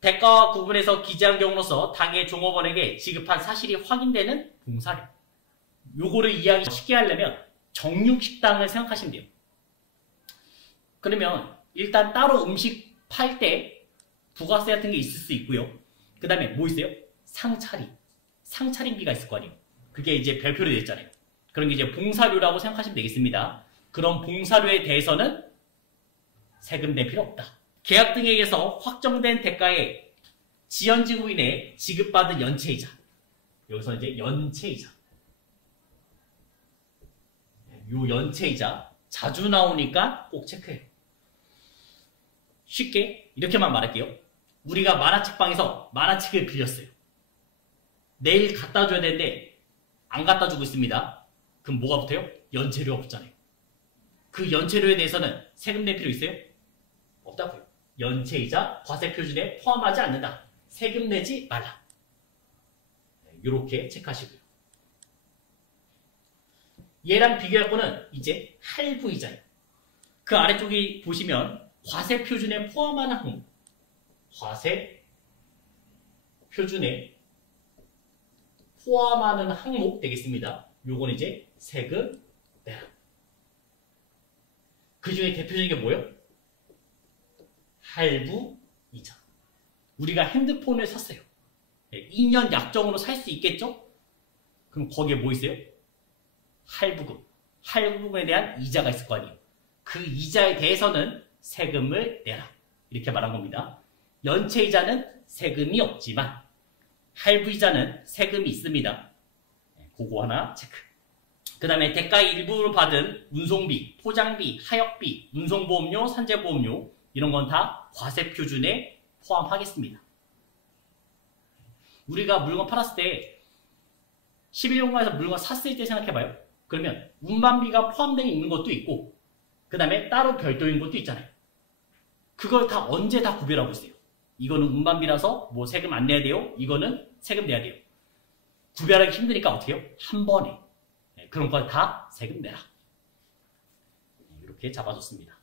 대가와 구분해서 기재한 경우로서 당해 종업원에게 지급한 사실이 확인되는 봉사료. 요거를 이해하기 쉽게 하려면 정육식당을 생각하시면 돼요. 그러면 일단 따로 음식 팔 때 부가세 같은 게 있을 수 있고요. 그 다음에 뭐 있어요? 상차림비가 있을 거 아니에요. 그게 이제 별표로 되어 있잖아요. 그런 게 이제 봉사료라고 생각하시면 되겠습니다. 그런 봉사료에 대해서는 세금 낼 필요 없다. 계약 등에 의해서 확정된 대가에 지연지급 인해 지급받은 연체이자. 여기서 이제 연체이자. 요 연체이자 자주 나오니까 꼭 체크해요. 쉽게 이렇게만 말할게요. 우리가 만화책방에서 만화책을 빌렸어요. 내일 갖다 줘야 되는데 안 갖다 주고 있습니다. 그럼 뭐가 붙어요? 연체료가 붙잖아요. 그 연체료에 대해서는 세금 낼 필요 있어요? 없다고요. 연체이자 과세 표준에 포함하지 않는다. 세금 내지 말라. 이렇게 체크하시고요. 얘랑 비교할 거는 이제 할부이자예요. 그 아래쪽에 보시면 과세 표준에 포함하는 항목. 과세 표준에 포함하는 항목 되겠습니다. 요건 이제 세금 내라. 그 중에 대표적인 게 뭐예요? 할부이자. 우리가 핸드폰을 샀어요. 2년 약정으로 살 수 있겠죠? 그럼 거기에 뭐 있어요? 할부금. 할부금에 대한 이자가 있을 거 아니에요. 그 이자에 대해서는 세금을 내라. 이렇게 말한 겁니다. 연체이자는 세금이 없지만 할부이자는 세금이 있습니다. 그거 하나 체크. 그 다음에 대가의 일부를 받은 운송비, 포장비, 하역비, 운송보험료, 산재보험료 이런 건 다 과세 표준에 포함하겠습니다. 우리가 물건 팔았을 때 11년간에서 물건 샀을 때 생각해봐요. 그러면 운반비가 포함되어 있는 것도 있고 그 다음에 따로 별도인 것도 있잖아요. 그걸 다 언제 다 구별하고 있어요. 이거는 운반비라서 뭐 세금 안 내야 돼요. 이거는 세금 내야 돼요. 구별하기 힘드니까 어떻게 해요? 한 번에. 그런 걸 다 세금 내라. 이렇게 잡아줬습니다.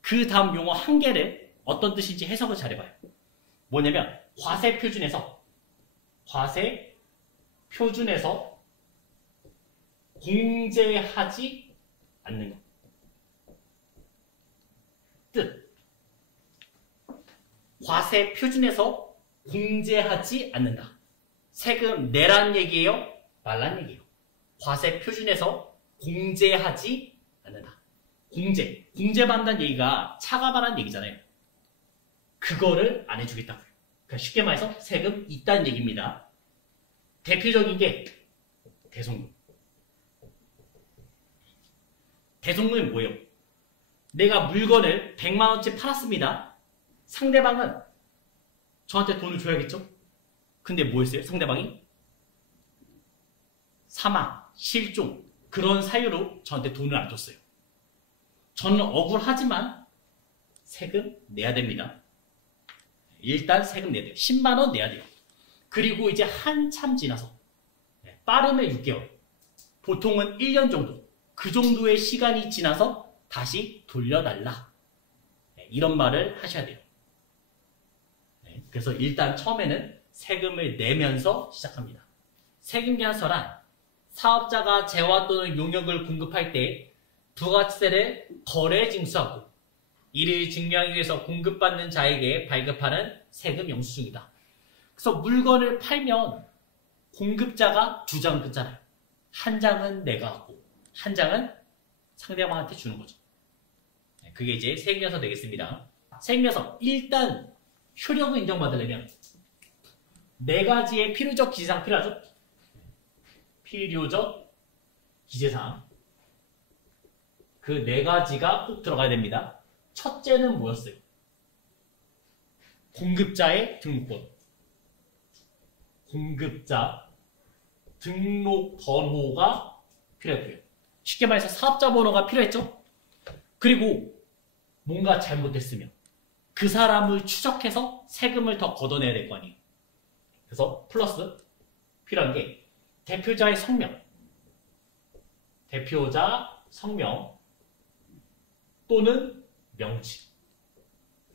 그 다음 용어 한 개를 어떤 뜻인지 해석을 잘해봐요. 뭐냐면 과세 표준에서 공제하지 않는 것. 뜻. 과세 표준에서 공제하지 않는다. 세금 내란 얘기예요? 말란 얘기예요? 과세 표준에서 공제하지 않는다. 공제받는다는 얘기가 차감하라는 얘기잖아요. 그거를 안 해주겠다고요. 그러니까 쉽게 말해서 세금 있다는 얘기입니다. 대표적인 게 대송금. 대송금이 뭐예요? 내가 물건을 100만원치 팔았습니다. 상대방은 저한테 돈을 줘야겠죠? 근데 뭐였어요? 상대방이? 사망, 실종 그런 사유로 저한테 돈을 안 줬어요. 저는 억울하지만 세금 내야 됩니다. 일단 세금 내야 돼요. 10만원 내야 돼요. 그리고 이제 한참 지나서 빠르면 6개월 보통은 1년 정도 그 정도의 시간이 지나서 다시 돌려달라. 이런 말을 하셔야 돼요. 그래서 일단 처음에는 세금을 내면서 시작합니다. 세금계산서란 사업자가 재화 또는 용역을 공급할 때 부가세를 거래 징수하고 이를 증명하기 위해서 공급받는 자에게 발급하는 세금 영수증이다. 그래서 물건을 팔면 공급자가 두 장 끊잖아요. 한 장은 내가 갖고 한 장은 상대방한테 주는 거죠. 그게 이제 세액연서 되겠습니다. 세액연서 일단 효력을 인정받으려면 네 가지의 필요적 기재사항 필요하죠? 필요적 기재사항 그 네 가지가 꼭 들어가야 됩니다. 첫째는 뭐였어요? 공급자의 등록번호. 공급자 등록번호가 필요했고요. 쉽게 말해서 사업자 번호가 필요했죠? 그리고 뭔가 잘못됐으면 그 사람을 추적해서 세금을 더 걷어내야 될 거 아니에요. 그래서 플러스 필요한 게 대표자의 성명, 대표자 성명 또는 명칭,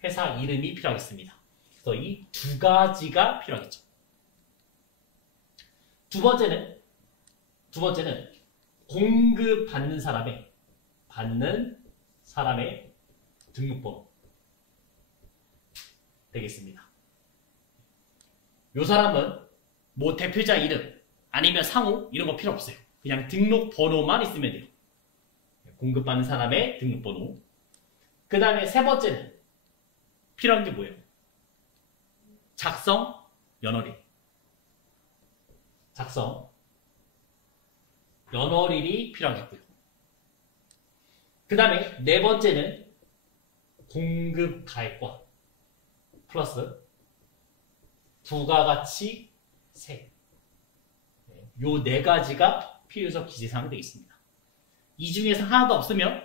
회사 이름이 필요하겠습니다. 그래서 이 두 가지가 필요하겠죠. 두 번째는 공급받는 사람의 등록번호 되겠습니다. 이 사람은 뭐 대표자 이름 아니면 상호 이런 거 필요 없어요. 그냥 등록번호만 있으면 돼요. 공급받는 사람의 등록번호. 그 다음에 세 번째는 필요한 게 뭐예요? 작성 연월일. 작성 연월일이 필요하겠고요. 그 다음에 네 번째는 공급가액과 플러스 부가가치세. 요 네 가지가 필요적 기재사항이 되겠습니다. 이 중에서 하나도 없으면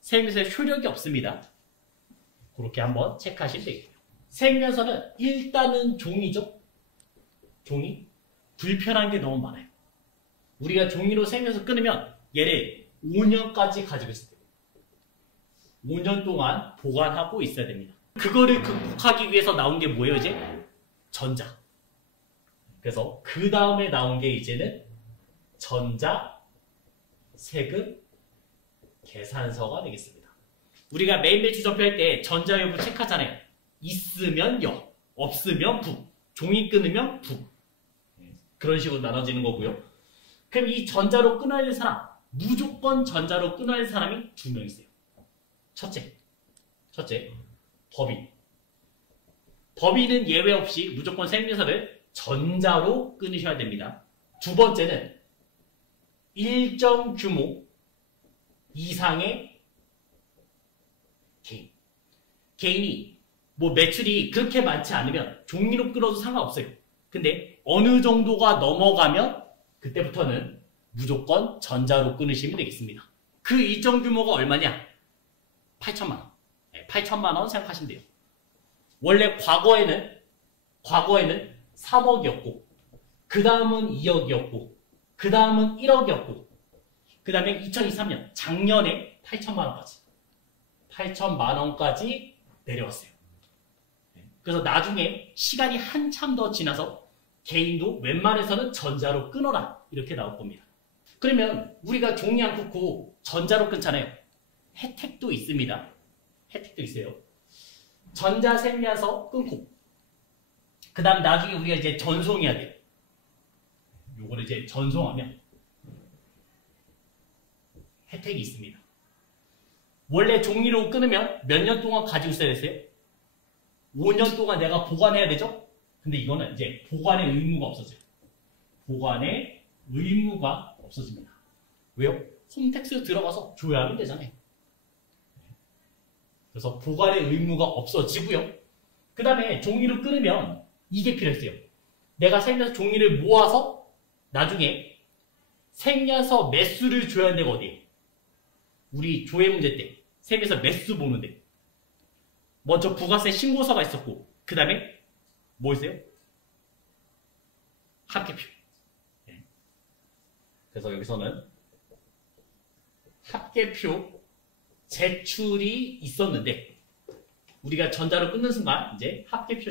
세액면서에 효력이 없습니다. 그렇게 한번 체크하시면 되겠고요. 세액면서는 일단은 종이죠. 종이. 불편한 게 너무 많아요. 우리가 종이로 세액면서 끊으면 얘를 5년까지 가지고 있어요. 5년 동안 보관하고 있어야 됩니다. 그거를 극복하기 위해서 나온 게 뭐예요, 이제? 전자. 그래서 그 다음에 나온 게 이제는 전자 세금 계산서가 되겠습니다. 우리가 매일 매출 전표할 때 전자 여부 체크하잖아요. 있으면 여, 없으면 부, 종이 끊으면 부. 그런 식으로 나눠지는 거고요. 그럼 이 전자로 끊어야 될 사람, 무조건 전자로 끊어야 될 사람이 두 명 있어요. 첫째, 법인. 법인은 예외 없이 무조건 세액면서를 전자로 끊으셔야 됩니다. 두 번째는 일정 규모 이상의 개인. 개인이 뭐 매출이 그렇게 많지 않으면 종이로 끊어도 상관없어요. 근데 어느 정도가 넘어가면 그때부터는 무조건 전자로 끊으시면 되겠습니다. 그 일정 규모가 얼마냐? 8천만 원. 8천만 원 생각하시면 돼요. 원래 과거에는 3억이었고 그 다음은 2억이었고 그 다음은 1억이었고 그 다음에 2023년 작년에 8천만 원까지 내려왔어요. 그래서 나중에 시간이 한참 더 지나서 개인도 웬만해서는 전자로 끊어라 이렇게 나올 겁니다. 그러면 우리가 종이 안 끊고 전자로 끊잖아요. 혜택도 있습니다. 혜택도 있어요. 전자세액면서 끊고 그 다음 나중에 우리가 이제 전송해야 돼요. 요거를 이제 전송하면 혜택이 있습니다. 원래 종이로 끊으면 몇 년 동안 가지고 있어야 됐어요? 5년 동안 내가 보관해야 되죠? 근데 이거는 이제 보관의 의무가 없어져요. 보관의 의무가 없어집니다. 왜요? 홈택스 들어가서 줘야 하면 되잖아요. 그래서 보관의 의무가 없어지고요. 그 다음에 종이로 끊으면 이게 필요했어요. 내가 세액면서 종이를 모아서 나중에 세액면서 매수를 줘야 하는 데가 어디예요? 우리 조회 문제 때 세액면서 매수 보는데 먼저 부가세 신고서가 있었고 그 다음에 뭐 있어요? 합계표. 그래서 여기서는 합계표 제출이 있었는데 우리가 전자로 끊는 순간 이제 합계표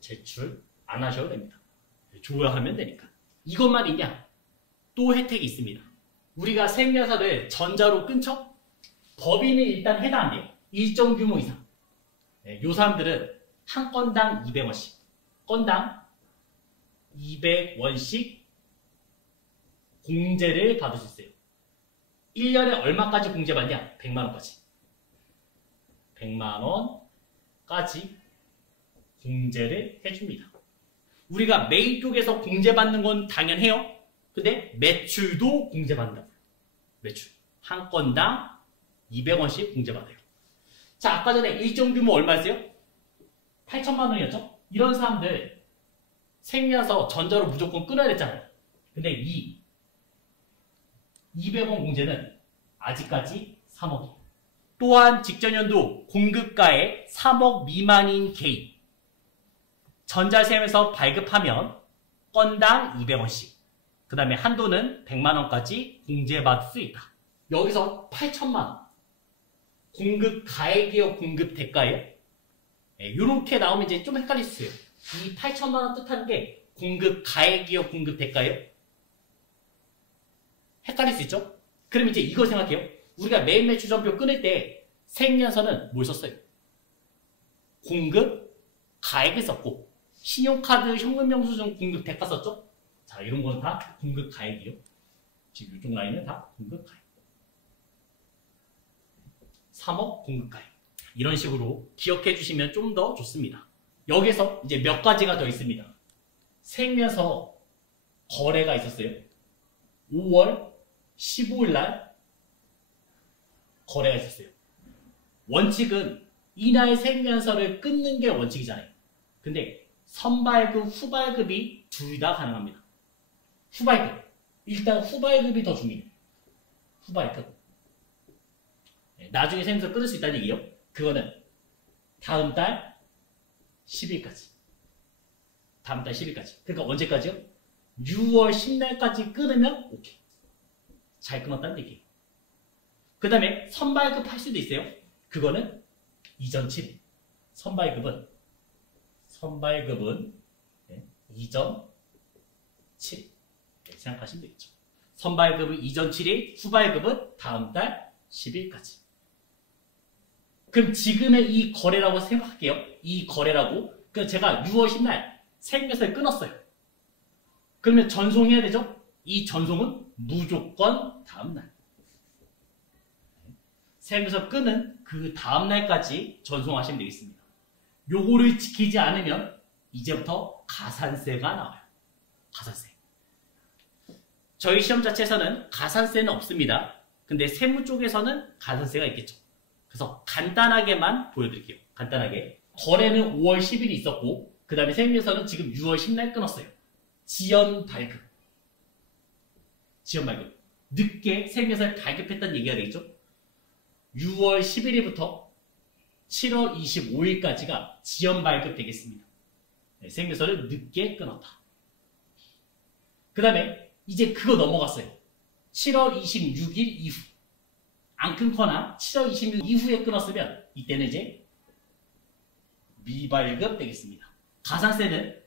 제출 안 하셔도 됩니다. 조회하면 되니까. 이것만 있냐? 또 혜택이 있습니다. 우리가 세액면서를 전자로 끊죠? 법인은 일단 해당 안 돼요. 일정 규모 이상. 요 사람들은 한 건당 200원씩. 건당 200원씩 공제를 받을 수 있어요. 1년에 얼마까지 공제받냐? 100만원까지. 100만원까지 공제를 해줍니다. 우리가 메인 쪽에서 공제받는 건 당연해요. 근데 매출도 공제받는다고요. 매출. 한 건당 200원씩 공제받아요. 자, 아까 전에 일정 규모 얼마였어요? 8천만 원이었죠? 이런 사람들 생겨서 전자로 무조건 끊어야 됐잖아요. 근데 이 200원 공제는 아직까지 3억이에요. 또한 직전 연도 공급가액 3억 미만인 개인 전자세에서 발급하면 건당 200원씩 그 다음에 한도는 100만원까지 공제받을 수 있다. 여기서 8천만원 공급가액이요 공급 대가예요? 이렇게 나오면 이제 좀 헷갈릴 수 있어요. 이 8천만원 뜻하는 게 공급가액이요 공급 대가예요? 헷갈릴 수 있죠? 그럼 이제 이거 생각해요. 우리가 매일 매출 전표 끊을 때 생년서는 뭘 썼어요? 공급 가액을 썼고 신용카드 현금영수증 공급 대가 썼죠? 자, 이런 건 다 공급 가액이요. 지금 이쪽 라인은 다 공급 가액. 3억 공급 가액. 이런 식으로 기억해 주시면 좀 더 좋습니다. 여기서 이제 몇 가지가 더 있습니다. 생면서 거래가 있었어요. 5월 15일 날 거래가 있었어요. 원칙은 이날 생면서를 끊는 게 원칙이잖아요. 근데 선발급, 후발급이 둘 다 가능합니다. 후발급. 일단 후발급이 더 중요해요. 후발급. 나중에 생면서 끊을 수 있다는 얘기예요. 그거는 다음 달 10일까지. 다음 달 10일까지. 그러니까 언제까지요? 6월 10날까지 끊으면 오케이. 잘 끊었다는 얘기예요. 그 다음에 선발급 할 수도 있어요. 그거는 이전 7일. 선발급은 이전 7일. 생각하시면 되겠죠. 선발급은 이전 7일, 후발급은 다음 달 10일까지. 그럼 지금의 이 거래라고 생각할게요. 이 거래라고. 그럼 제가 6월 10날 생면서를 끊었어요. 그러면 전송해야 되죠? 이 전송은 무조건 다음날. 생면서 끊은 그 다음날까지 전송하시면 되겠습니다. 요거를 지키지 않으면 이제부터 가산세가 나와요. 가산세. 저희 시험 자체에서는 가산세는 없습니다. 근데 세무 쪽에서는 가산세가 있겠죠. 그래서 간단하게만 보여드릴게요. 간단하게. 거래는 5월 10일이 있었고 그 다음에 세무에서는 지금 6월 10날 끊었어요. 지연 발급. 지연 발급. 늦게 세무에서 발급했다는 얘기가 되겠죠. 6월 11일부터 7월 25일까지가 지연 발급 되겠습니다. 네, 세무에서는 늦게 끊었다. 그 다음에 이제 그거 넘어갔어요. 7월 26일 이후. 안 끊거나 7월 26일 이후에 끊었으면 이때는 이제 미발급 되겠습니다. 가산세는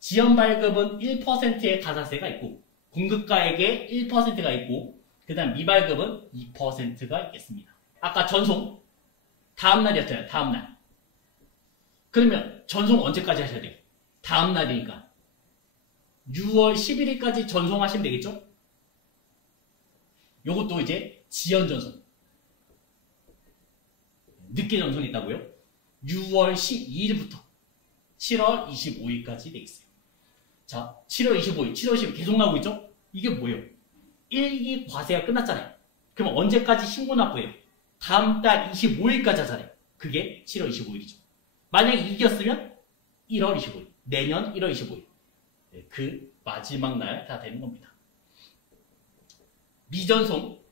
지연 발급은 1%의 가산세가 있고 공급가액에 1%가 있고 그 다음 미발급은 2%가 있겠습니다. 아까 전송 다음날이었잖아요. 다음날. 그러면 전송 언제까지 하셔야 돼요? 다음날이니까 6월 11일까지 전송하시면 되겠죠? 요것도 이제 지연 전송. 늦게 전송이 있다고요? 6월 12일부터 7월 25일까지 되겠어요. 자, 7월 25일, 7월 10일 계속 나오고 있죠? 이게 뭐예요? 1기 과세가 끝났잖아요. 그럼 언제까지 신고 납부해요? 다음 달 25일까지 하잖아요. 그게 7월 25일이죠. 만약에 이겼으면 1월 25일, 내년 1월 25일. 네, 그 마지막 날 다 되는 겁니다. 미전송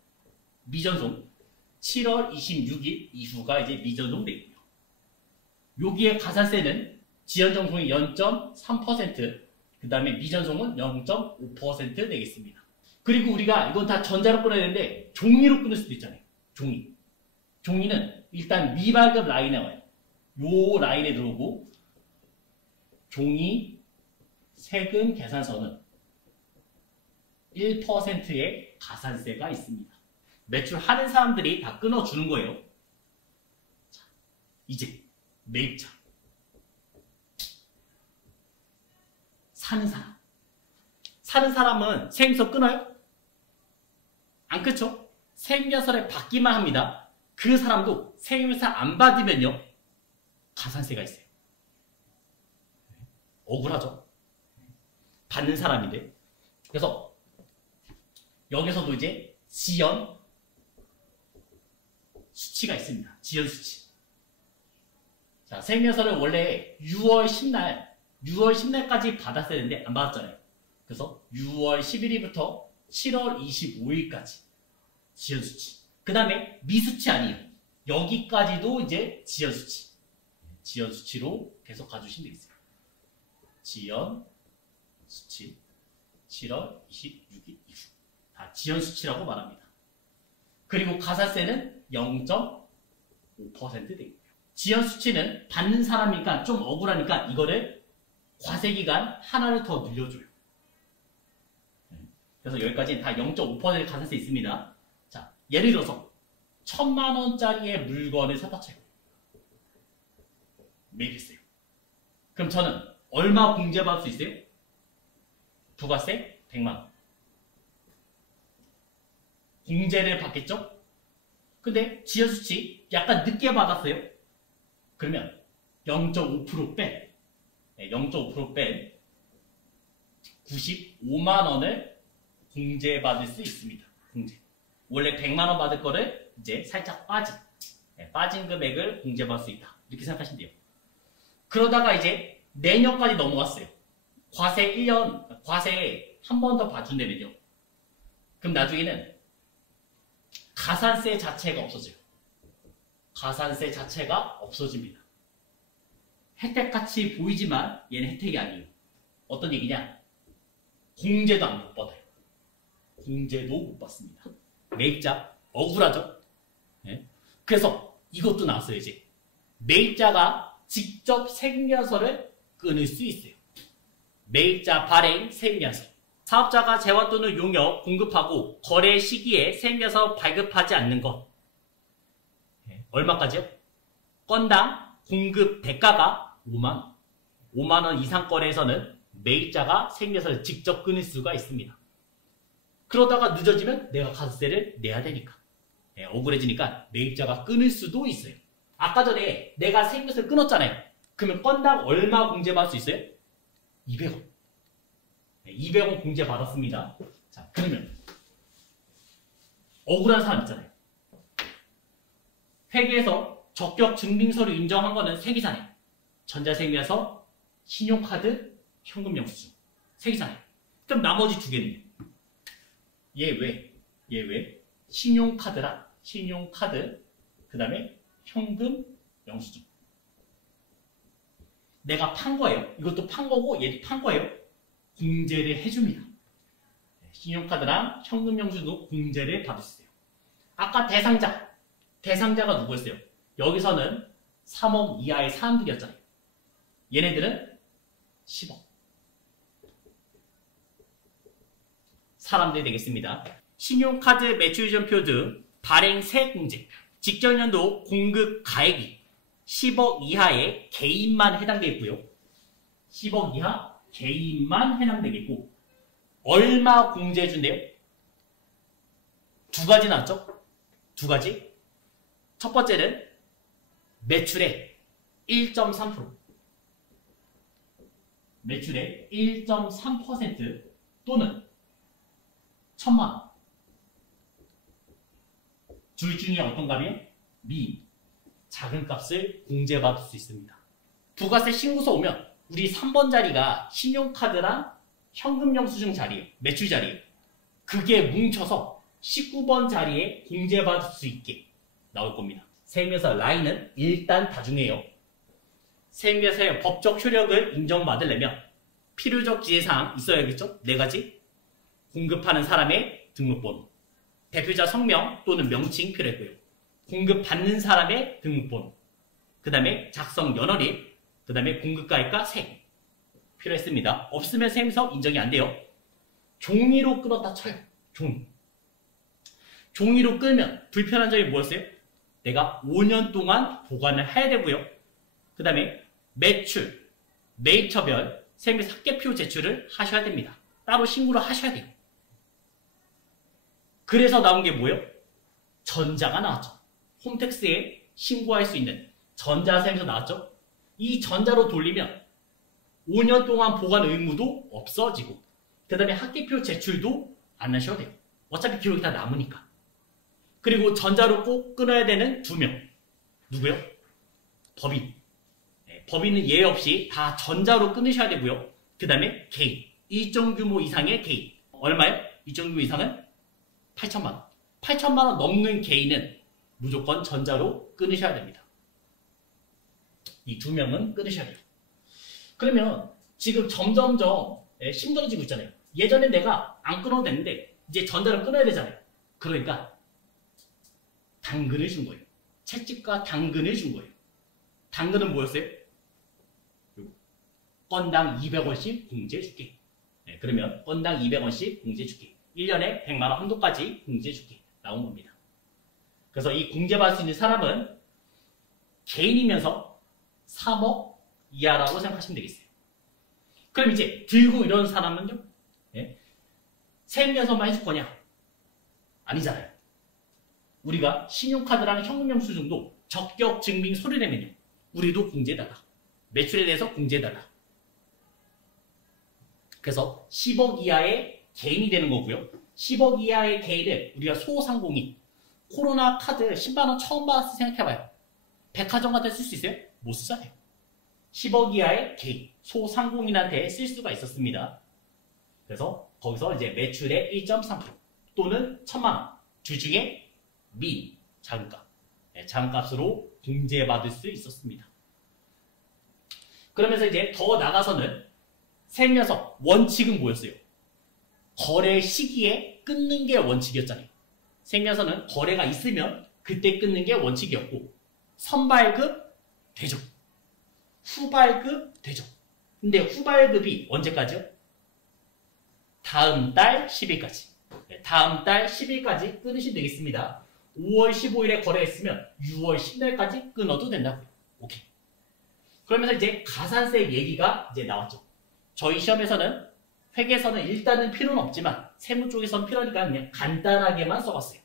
7월 26일 이후가 이제 미전송 되고요. 여기에 가산세는 지연전송이 0.3%, 그 다음에 미전송은 0.5% 되겠습니다. 그리고 우리가 이건 다 전자로 끊어야 되는데 종이로 끊을 수도 있잖아요. 종이는 일단 미발급 라인에 와요. 요 라인에 들어오고 종이 세금 계산서는 1%의 가산세가 있습니다. 매출하는 사람들이 다 끊어주는 거예요. 자, 이제 매입차 사는 사람. 사는 사람은 세금서 끊어요? 안 끊죠? 세금계산서를 받기만 합니다. 그 사람도 세금계산 안 받으면요, 가산세가 있어요. 억울하죠? 받는 사람인데. 그래서 여기서도 이제 지연 수치가 있습니다. 지연 수치. 자, 세금계산서를 원래 6월 10날까지 받았어야 되는데 안 받았잖아요. 그래서 6월 11일부터 7월 25일까지 지연 수치. 그 다음에 미수치 아니에요. 여기까지도 이제 지연 수치. 지연 수치로 계속 가주시면 되겠어요. 지연 수치 7월 26일 이후 다 지연 수치라고 말합니다. 그리고 가산세는 0.5% 되고요. 지연 수치는 받는 사람이니까 좀 억울하니까 이거를 과세기간 하나를 더 늘려줘요. 그래서 여기까지 다 0.5% 가산세 있습니다. 자, 예를 들어서 1,000만 원짜리의 물건을 사다 쳐요. 매입했어요. 그럼 저는 얼마 공제받을 수 있어요? 부가세 100만 원. 공제를 받겠죠? 근데 지연수치 약간 늦게 받았어요. 그러면 0.5% 뺀 0.5% 뺀 95만 원을 공제받을 수 있습니다. 공제. 원래 100만 원 받을 거를 이제 살짝 빠진 금액을 공제받을 수 있다. 이렇게 생각하시면 돼요. 그러다가 이제 내년까지 넘어갔어요. 과세 1년, 과세 한 번 더 봐준다면요. 그럼 나중에는 가산세 자체가 없어져요. 가산세 자체가 없어집니다. 혜택같이 보이지만 얘는 혜택이 아니에요. 어떤 얘기냐? 공제도 안 못 받아요. 공제도 못 받습니다. 매입자 억울하죠? 네? 그래서 이것도 나왔어요. 이제 매입자가 직접 세금계산서를 끊을 수 있어요. 매입자 발행 세금계산서. 사업자가 재화 또는 용역 공급하고 거래 시기에 세금계산서 발급하지 않는 것. 네. 얼마까지요? 건당 공급 대가가 5만 원 이상 거래에서는 매입자가 세금계산서를 직접 끊을 수가 있습니다. 그러다가 늦어지면 내가 가산세를 내야 되니까. 네, 억울해지니까 매입자가 끊을 수도 있어요. 아까 전에 내가 세금계산서를 끊었잖아요. 그러면 건당 얼마 공제받을 수 있어요? 200원. 네, 200원 공제받았습니다. 자, 그러면 억울한 사람 있잖아요. 회계에서 적격 증빙서를 인정한 거는 세 개잖아요. 전자세금에서 신용카드, 현금영수증. 세 개잖아요. 그럼 나머지 두 개는 얘 왜? 신용카드랑 신용카드, 그 다음에 현금, 영수증. 내가 판 거예요. 이것도 판 거고 얘도 판 거예요. 공제를 해줍니다. 신용카드랑 현금, 영수증도 공제를 받을 수 있어요. 아까 대상자가 누구였어요? 여기서는 3억 이하의 사람들이었잖아요. 얘네들은 10억. 사람들이 되겠습니다. 신용카드 매출이전표 등 발행세 공제, 직전년도 공급 가액이 10억 이하의 개인만 해당되겠고요. 10억 이하 개인만 해당되겠고, 얼마 공제해준대요? 두 가지 나왔죠? 두 가지. 첫 번째는 매출의 1.3%. 매출의 1.3% 또는 1,000만 원. 둘 중에 어떤 값이에요? 미인. 작은 값을 공제받을 수 있습니다. 부가세 신고서 오면 우리 3번 자리가 신용카드랑 현금영수증 자리예요. 매출 자리예요. 그게 뭉쳐서 19번 자리에 공제받을 수 있게 나올 겁니다. 세금계산 라인은 일단 다중이에요. 세금계산의 법적 효력을 인정받으려면 필요적 지혜사항 있어야겠죠? 네 가지. 공급하는 사람의 등록번호, 대표자 성명 또는 명칭 필요했고요. 공급받는 사람의 등록번호, 그 다음에 작성 연월일, 그 다음에 공급가액과 세금 필요했습니다. 없으면 세금서 인정이 안 돼요. 종이로 끌었다 쳐요. 종이로 끌면 불편한 점이 뭐였어요? 내가 5년 동안 보관을 해야 되고요. 그 다음에 매출, 매입처별, 셈에서 학계표 제출을 하셔야 됩니다. 따로 신고를 하셔야 돼요. 그래서 나온 게 뭐예요? 전자가 나왔죠. 홈택스에 신고할 수 있는 전자셈에서 나왔죠. 이 전자로 돌리면 5년 동안 보관 의무도 없어지고 그 다음에 학계표 제출도 안 하셔도 돼요. 어차피 기록이 다 남으니까. 그리고 전자로 꼭 끊어야 되는 2명. 누구요? 법인. 네, 법인은 예외 없이 다 전자로 끊으셔야 되고요. 그 다음에 개인. 일정 규모 이상의 개인. 얼마요? 일정 규모 이상은 8천만 원. 8천만 원 넘는 개인은 무조건 전자로 끊으셔야 됩니다. 이 2명은 끊으셔야 돼요. 그러면 지금 점점점 힘들어지고 있잖아요. 예전에 내가 안 끊어도 됐는데 이제 전자를 끊어야 되잖아요. 그러니까 당근을 준 거예요. 채찍과 당근을 준 거예요. 당근은 뭐였어요? 건당 200원씩 공제해줄게. 네, 그러면 건당 200원씩 공제해줄게. 1년에 100만 원 한도까지 공제해줄게. 나온 겁니다. 그래서 이 공제받을 수 있는 사람은 개인이면서 3억 이하라고 생각하시면 되겠어요. 그럼 이제 들고 이런 사람은요? 네? 세무연서만 해줄 거냐? 아니잖아요. 우리가 신용카드랑 현금영수증도 적격 증빙 서류 내면요. 우리도 공제해달라. 매출에 대해서 공제해달라. 그래서 10억 이하의 개인이 되는 거고요. 10억 이하의 개인은 우리가 소상공인, 코로나 카드 10만원 처음 받았을 때 생각해봐요. 백화점 같은 데 쓸 수 있어요? 못 쓰잖아요. 10억 이하의 개인, 소상공인한테 쓸 수가 있었습니다. 그래서 거기서 이제 매출의 1.3% 또는 1,000만원 둘 중에 민, 자금값, 자금값으로 공제받을 수 있었습니다. 그러면서 이제 더 나가서는 세무서 원칙은 뭐였어요? 거래 시기에 끊는 게 원칙이었잖아요. 세무서는 거래가 있으면 그때 끊는 게 원칙이었고 선발급 되죠. 후발급 되죠. 근데 후발급이 언제까지요? 다음 달 10일까지. 다음 달 10일까지 끊으시면 되겠습니다. 5월 15일에 거래했으면 6월 10일까지 끊어도 된다고요. 오케이. 그러면서 이제 가산세 얘기가 이제 나왔죠. 저희 시험에서는 회계에서는 일단은 필요는 없지만 세무 쪽에서는 필요하니까 그냥 간단하게만 써봤어요.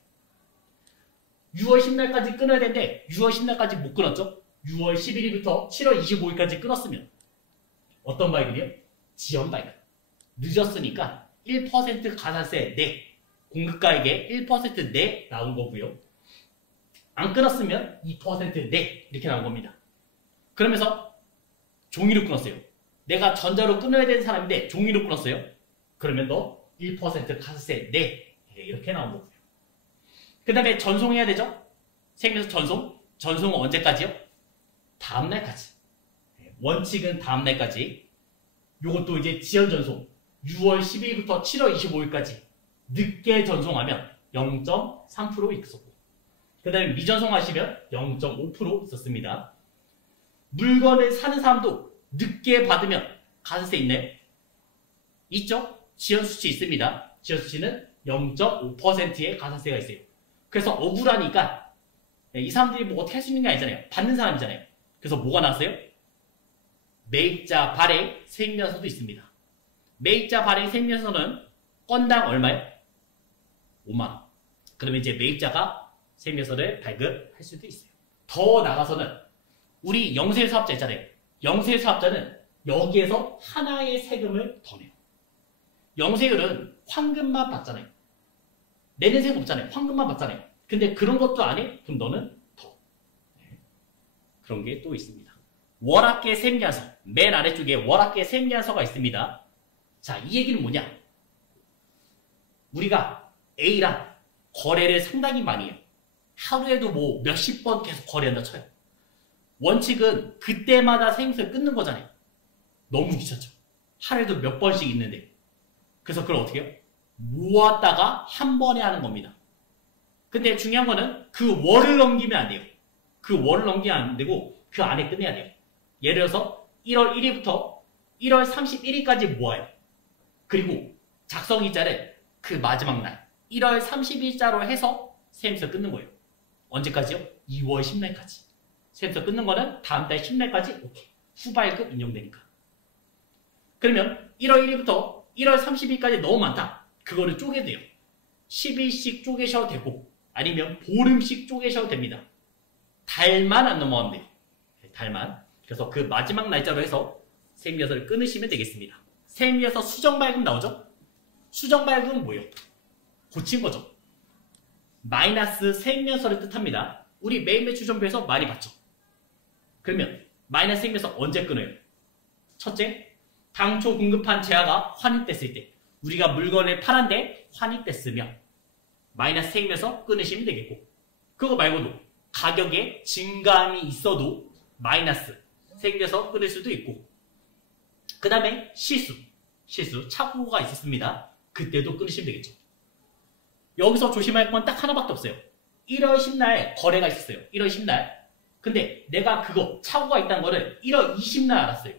6월 10일까지 끊어야 되는데 6월 10일까지 못 끊었죠. 6월 11일부터 7월 25일까지 끊었으면 어떤 발급이요? 지연 발급. 늦었으니까 1% 가산세 내, 공급가액에 1% 내 나온 거고요. 안 끊었으면 2% 내 이렇게 나온 겁니다. 그러면서 종이로 끊었어요. 내가 전자로 끊어야 되는 사람인데 종이로 끊었어요. 그러면 너 1% 가산세 내 이렇게 나온 거고요. 그 다음에 전송해야 되죠. 세무서 전송. 전송은 언제까지요? 다음 날까지. 원칙은 다음 날까지. 요것도 이제 지연 전송. 6월 10일부터 7월 25일까지 늦게 전송하면 0.3% 있었고 그 다음에 미전송하시면 0.5% 있었습니다. 물건을 사는 사람도 늦게 받으면 가산세 있나요? 있죠? 지연수치 있습니다. 지연수치는 0.5%의 가산세가 있어요. 그래서 억울하니까 이 사람들이 뭐 어떻게 할 수 있는 게 아니잖아요. 받는 사람이잖아요. 그래서 뭐가 나왔어요? 매입자 발행 세무서도 있습니다. 매입자 발행 세무서는 건당 얼마요? 5만원. 그러면 이제 매입자가 세무서를 발급할 수도 있어요. 더 나가서는 우리 영세사업자 있잖아요. 영세사업자는 여기에서 하나의 세금을 더 내요. 영세율은 황금만 받잖아요. 내는 세금 없잖아요. 황금만 받잖아요. 근데 그런 것도 안 해? 그럼 너는 더. 그런 게 또 있습니다. 월합계 세무연서. 맨 아래쪽에 월합계 세무연서가 있습니다. 자, 이 얘기는 뭐냐? 우리가 A랑 거래를 상당히 많이 해요. 하루에도 뭐 몇십 번 계속 거래한다 쳐요. 원칙은 그때마다 세무서를 끊는 거잖아요. 너무 귀찮죠. 하루에도 몇 번씩 있는데. 그래서 그걸 어떻게 해요? 모았다가 한 번에 하는 겁니다. 근데 중요한 거는 그 월을 넘기면 안 돼요. 그 월을 넘기면 안 되고 그 안에 끝내야 돼요. 예를 들어서 1월 1일부터 1월 31일까지 모아요. 그리고 작성일자를 그 마지막 날 1월 30일자로 해서 세무서 끊는 거예요. 언제까지요? 2월 10날까지. 세무서 끊는 거는 다음 달 10날까지 오케이. 후발급 인정되니까. 그러면 1월 1일부터 1월 30일까지 너무 많다. 그거를 쪼개도 돼요. 10일씩 쪼개셔도 되고 아니면 보름씩 쪼개셔도 됩니다. 달만 안 넘어가면 돼요. 달만. 그래서 그 마지막 날짜로 해서 세입여서를 끊으시면 되겠습니다. 세입여서 수정발급 나오죠? 수정발급은 뭐예요? 고친 거죠. 마이너스 세입여서를 뜻합니다. 우리 메인 매출정보에서 많이 봤죠? 그러면 마이너스 세입여서 언제 끊어요? 첫째, 당초 공급한 재화가 환입됐을 때 우리가 물건을 팔았는데 환입됐으면 마이너스 세입여서 끊으시면 되겠고 그거 말고도 가격에 증감이 있어도 마이너스 세입여서 끊을 수도 있고 그 다음에 실수 착오가 있었습니다. 그때도 끊으시면 되겠죠. 여기서 조심할 건 딱 하나밖에 없어요. 1월 10날 거래가 있었어요. 1월 10날. 근데 내가 그거 착오가 있다는 거를 1월 20날 알았어요.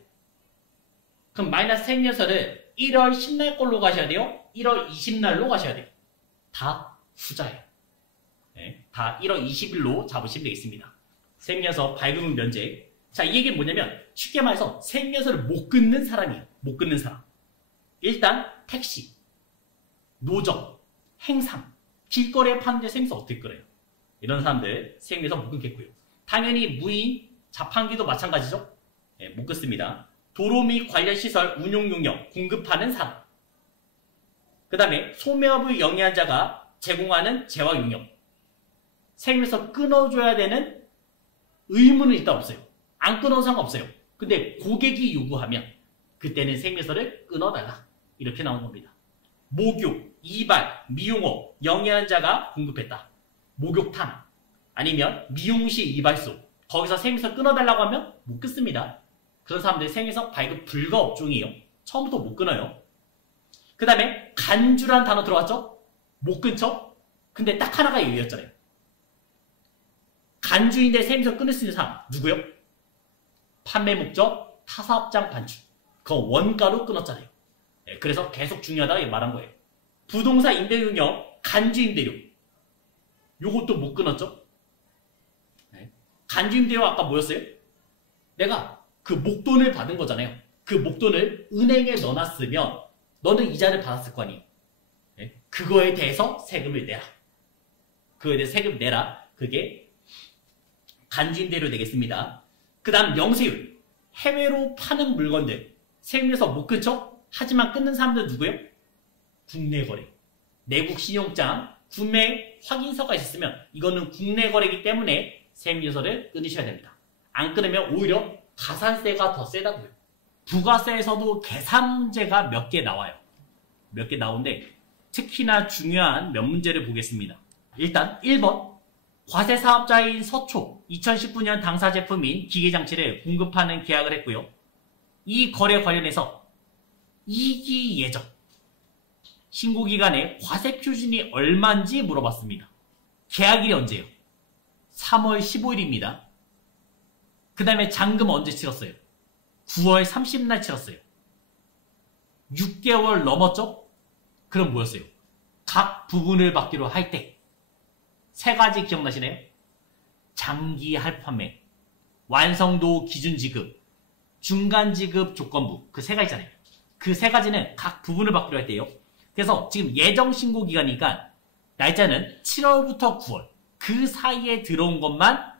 그럼 마이너스 세입여서를 1월 10날 걸로 가셔야 돼요? 1월 20날로 가셔야 돼요? 다 후자예요. 네, 다 1월 20일로 잡으시면 되겠습니다. 세입여서 발급은 면제. 자, 이 얘기는 뭐냐면 쉽게 말해서 세입여서를 못 끊는 사람이에요. 못 끊는 사람. 일단 택시, 노점, 행상, 길거리에 파는데 세입여서 어떻게 끊어요? 이런 사람들 세입여서 못 끊겠고요. 당연히 무인, 자판기도 마찬가지죠. 네, 못 끊습니다. 도로 및 관련 시설 운용 용역 공급하는 사람. 그 다음에 소매업의 영위한자가 제공하는 재화 용역. 세입여서 끊어줘야 되는 의무는 일단 없어요. 안 끊어도 상관없어요. 근데 고객이 요구하면 그때는 세입여서를 끊어달라. 이렇게 나온 겁니다. 목욕, 이발, 미용업, 영위한자가 공급했다. 목욕탕 아니면 미용실 이발소 거기서 세입여서 끊어달라고 하면 못 끊습니다. 그런 사람들 세입여서 발급 불가 업종이에요. 처음부터 못 끊어요. 그 다음에 간주란 단어 들어왔죠? 못 끊죠? 근데 딱 하나가 예외였잖아요. 간주인데 세입여서 끊을 수 있는 사람 누구요? 판매 목적 타사업장 반출. 그거 원가로 끊었잖아요. 네, 그래서 계속 중요하다고 말한 거예요. 부동산 임대용역 간주 임대료 요것도 못 끊었죠? 네. 간주 임대료 아까 뭐였어요? 내가 그 목돈을 받은 거잖아요. 그 목돈을 은행에 넣어놨으면 너는 이자를 받았을 거 아니에요. 네? 그거에 대해서 세금을 내라. 그거에 대해서 세금 내라. 그게 간주임대료 되겠습니다. 그 다음 명세율. 해외로 파는 물건들. 세금에서 못 끊죠? 하지만 끊는 사람들 누구예요? 국내 거래. 내국 신용장, 구매 확인서가 있었으면 이거는 국내 거래이기 때문에 세금요소를 끊으셔야 됩니다. 안 끊으면 오히려 가산세가 더 세다고요. 부가세에서도 계산 문제가 몇 개 나와요. 몇 개 나오는데 특히나 중요한 몇 문제를 보겠습니다. 일단 1번 과세사업자인 서초 2019년 당사 제품인 기계장치를 공급하는 계약을 했고요. 이 거래 관련해서 이기 예정 신고기간에 과세 표준이 얼마인지 물어봤습니다. 계약일이 언제예요? 3월 15일입니다. 그 다음에 잔금 언제 치렀어요? 9월 30날 치렀어요. 6개월 넘었죠? 그럼 뭐였어요? 각 부분을 받기로 할 때 세 가지 기억나시나요? 장기 할판매, 완성도 기준 지급, 중간 지급 조건부 그 세 가지잖아요. 그 세 가지는 각 부분을 받기로 할 때요. 그래서 지금 예정 신고 기간이니까 날짜는 7월부터 9월 그 사이에 들어온 것만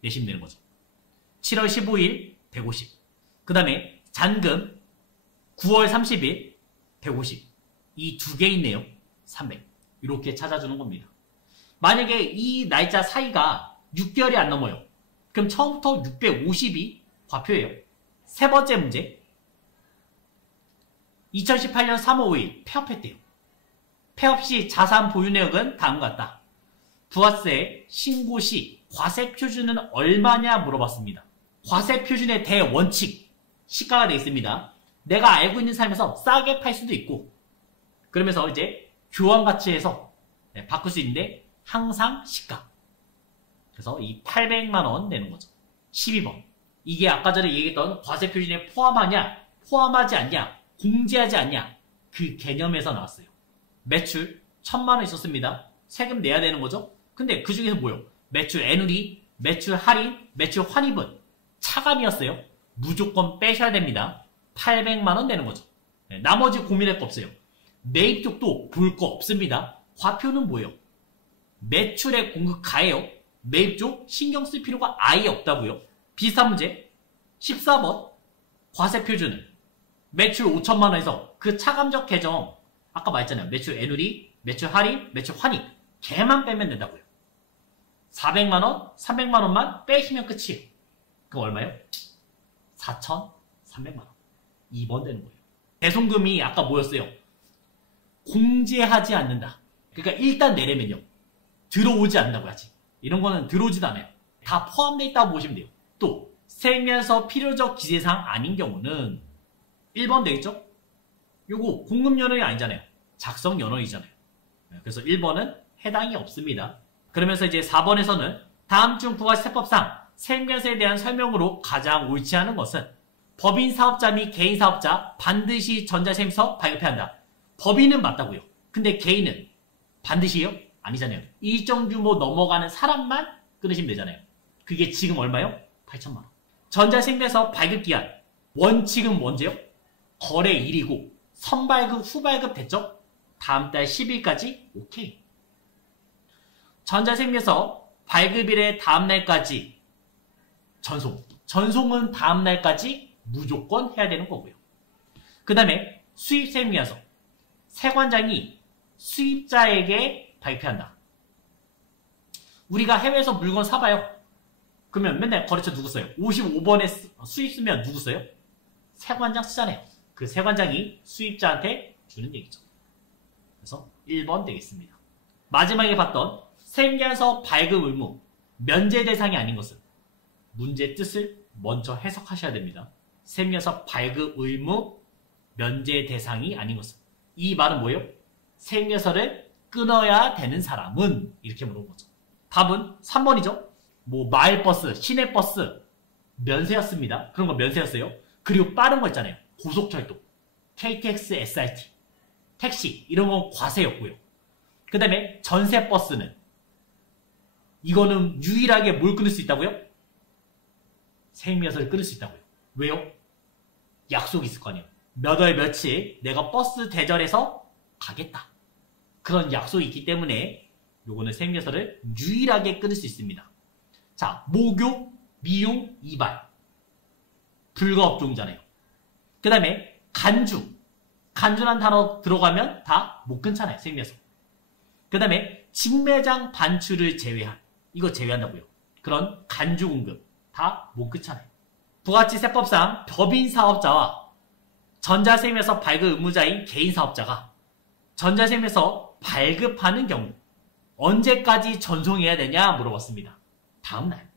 내시면 되는 거죠. 7월 15일 150. 그 다음에 잔금 9월 30일 150. 이 두 개 있네요. 300. 이렇게 찾아주는 겁니다. 만약에 이 날짜 사이가 6개월이 안 넘어요. 그럼 처음부터 650이 과표예요. 세 번째 문제. 2018년 3월 5일 폐업했대요. 폐업 시 자산 보유 내역은 다음과 같다. 부가세 신고 시 과세 표준은 얼마냐 물어봤습니다. 과세 표준의 대원칙 시가가 되어 있습니다. 내가 알고 있는 삶에서 싸게 팔 수도 있고 그러면서 이제 교환 가치에서 바꿀 수 있는데 항상 시가. 그래서 이 800만 원 내는 거죠. 12번. 이게 아까 전에 얘기했던 과세 표준에 포함하냐, 포함하지 않냐, 공제하지 않냐 그 개념에서 나왔어요. 매출 1000만 원 있었습니다. 세금 내야 되는 거죠. 근데 그 중에서 뭐요? 매출 애누리, 매출 할인, 매출 환입은 차감이었어요. 무조건 빼셔야 됩니다. 800만 원 되는 거죠. 네, 나머지 고민할 거 없어요. 매입 쪽도 볼 거 없습니다. 과표는 뭐예요? 매출의 공급 가예요. 매입 쪽 신경 쓸 필요가 아예 없다고요. 비슷한 문제 14번 과세 표준은 매출 5천만 원에서 그 차감적 계정 아까 말했잖아요. 매출 애누리, 매출 할인, 매출 환입 걔만 빼면 된다고요. 400만 원, 300만 원만 빼시면 끝이에요. 그럼 얼마예요? 4,300만 원. 2번 되는 거예요. 배송금이 아까 뭐였어요? 공제하지 않는다. 그러니까 일단 내려면요. 들어오지 않는다고 하지. 이런 거는 들어오지도 않아요. 다 포함되어 있다고 보시면 돼요. 또 세면서 필요적 기재사항 아닌 경우는 1번 되겠죠? 요거 공급 연원이 아니잖아요. 작성 연원이잖아요. 그래서 1번은 해당이 없습니다. 그러면서 이제 4번에서는 다음 중 부가세법상 세면서에 대한 설명으로 가장 옳지 않은 것은 법인 사업자 및 개인 사업자 반드시 전자세무서 발급해야 한다. 법인은 맞다고요. 근데 개인은 반드시요? 아니잖아요. 일정 규모 넘어가는 사람만 끊으시면 되잖아요. 그게 지금 얼마요? 8천만 원. 전자세무서 발급기한 원칙은 뭔지요? 거래일이고 선발급, 후발급 됐죠? 다음 달 10일까지 오케이. 전자세무서 발급일의 다음날까지 전송. 전송은 다음날까지 무조건 해야 되는 거고요. 그 다음에 수입세무서 세관장이 수입자에게 발표한다. 우리가 해외에서 물건 사봐요. 그러면 맨날 거래처 누구 써요? 55번에 수입 쓰면 누구 써요? 세관장 쓰잖아요. 그 세관장이 수입자한테 주는 얘기죠. 그래서 1번 되겠습니다. 마지막에 봤던 세무서 발급 의무 면제 대상이 아닌 것은 문제 뜻을 먼저 해석하셔야 됩니다. 세무서 발급 의무 면제 대상이 아닌 것은 이 말은 뭐예요? 세무서를 끊어야 되는 사람은 이렇게 물어본 거죠. 답은 3번이죠. 뭐 마을버스, 시내버스 면세였습니다. 그런 거 면세였어요. 그리고 빠른 거 있잖아요. 고속철도, KTX, SRT, 택시 이런 건 과세였고요. 그 다음에 전세버스는 이거는 유일하게 뭘 끊을 수 있다고요? 세무서를 끊을 수 있다고요. 왜요? 약속이 있을 거 아니에요. 몇 월 며칠 내가 버스 대절해서 가겠다. 그런 약속이 있기 때문에 요거는 세무서를 유일하게 끊을 수 있습니다. 자, 목욕, 미용, 이발 불가업종이잖아요. 그 다음에 간주. 간주란 단어 들어가면 다 못 끊잖아요. 세무서. 그 다음에 직매장 반출을 제외한 이거 제외한다고요. 그런 간주 공급 다 못 끊잖아요. 부가치세법상 법인 사업자와 전자세무서 발급 의무자인 개인 사업자가 전자세무서 발급하는 경우 언제까지 전송해야 되냐 물어봤습니다. 다음날.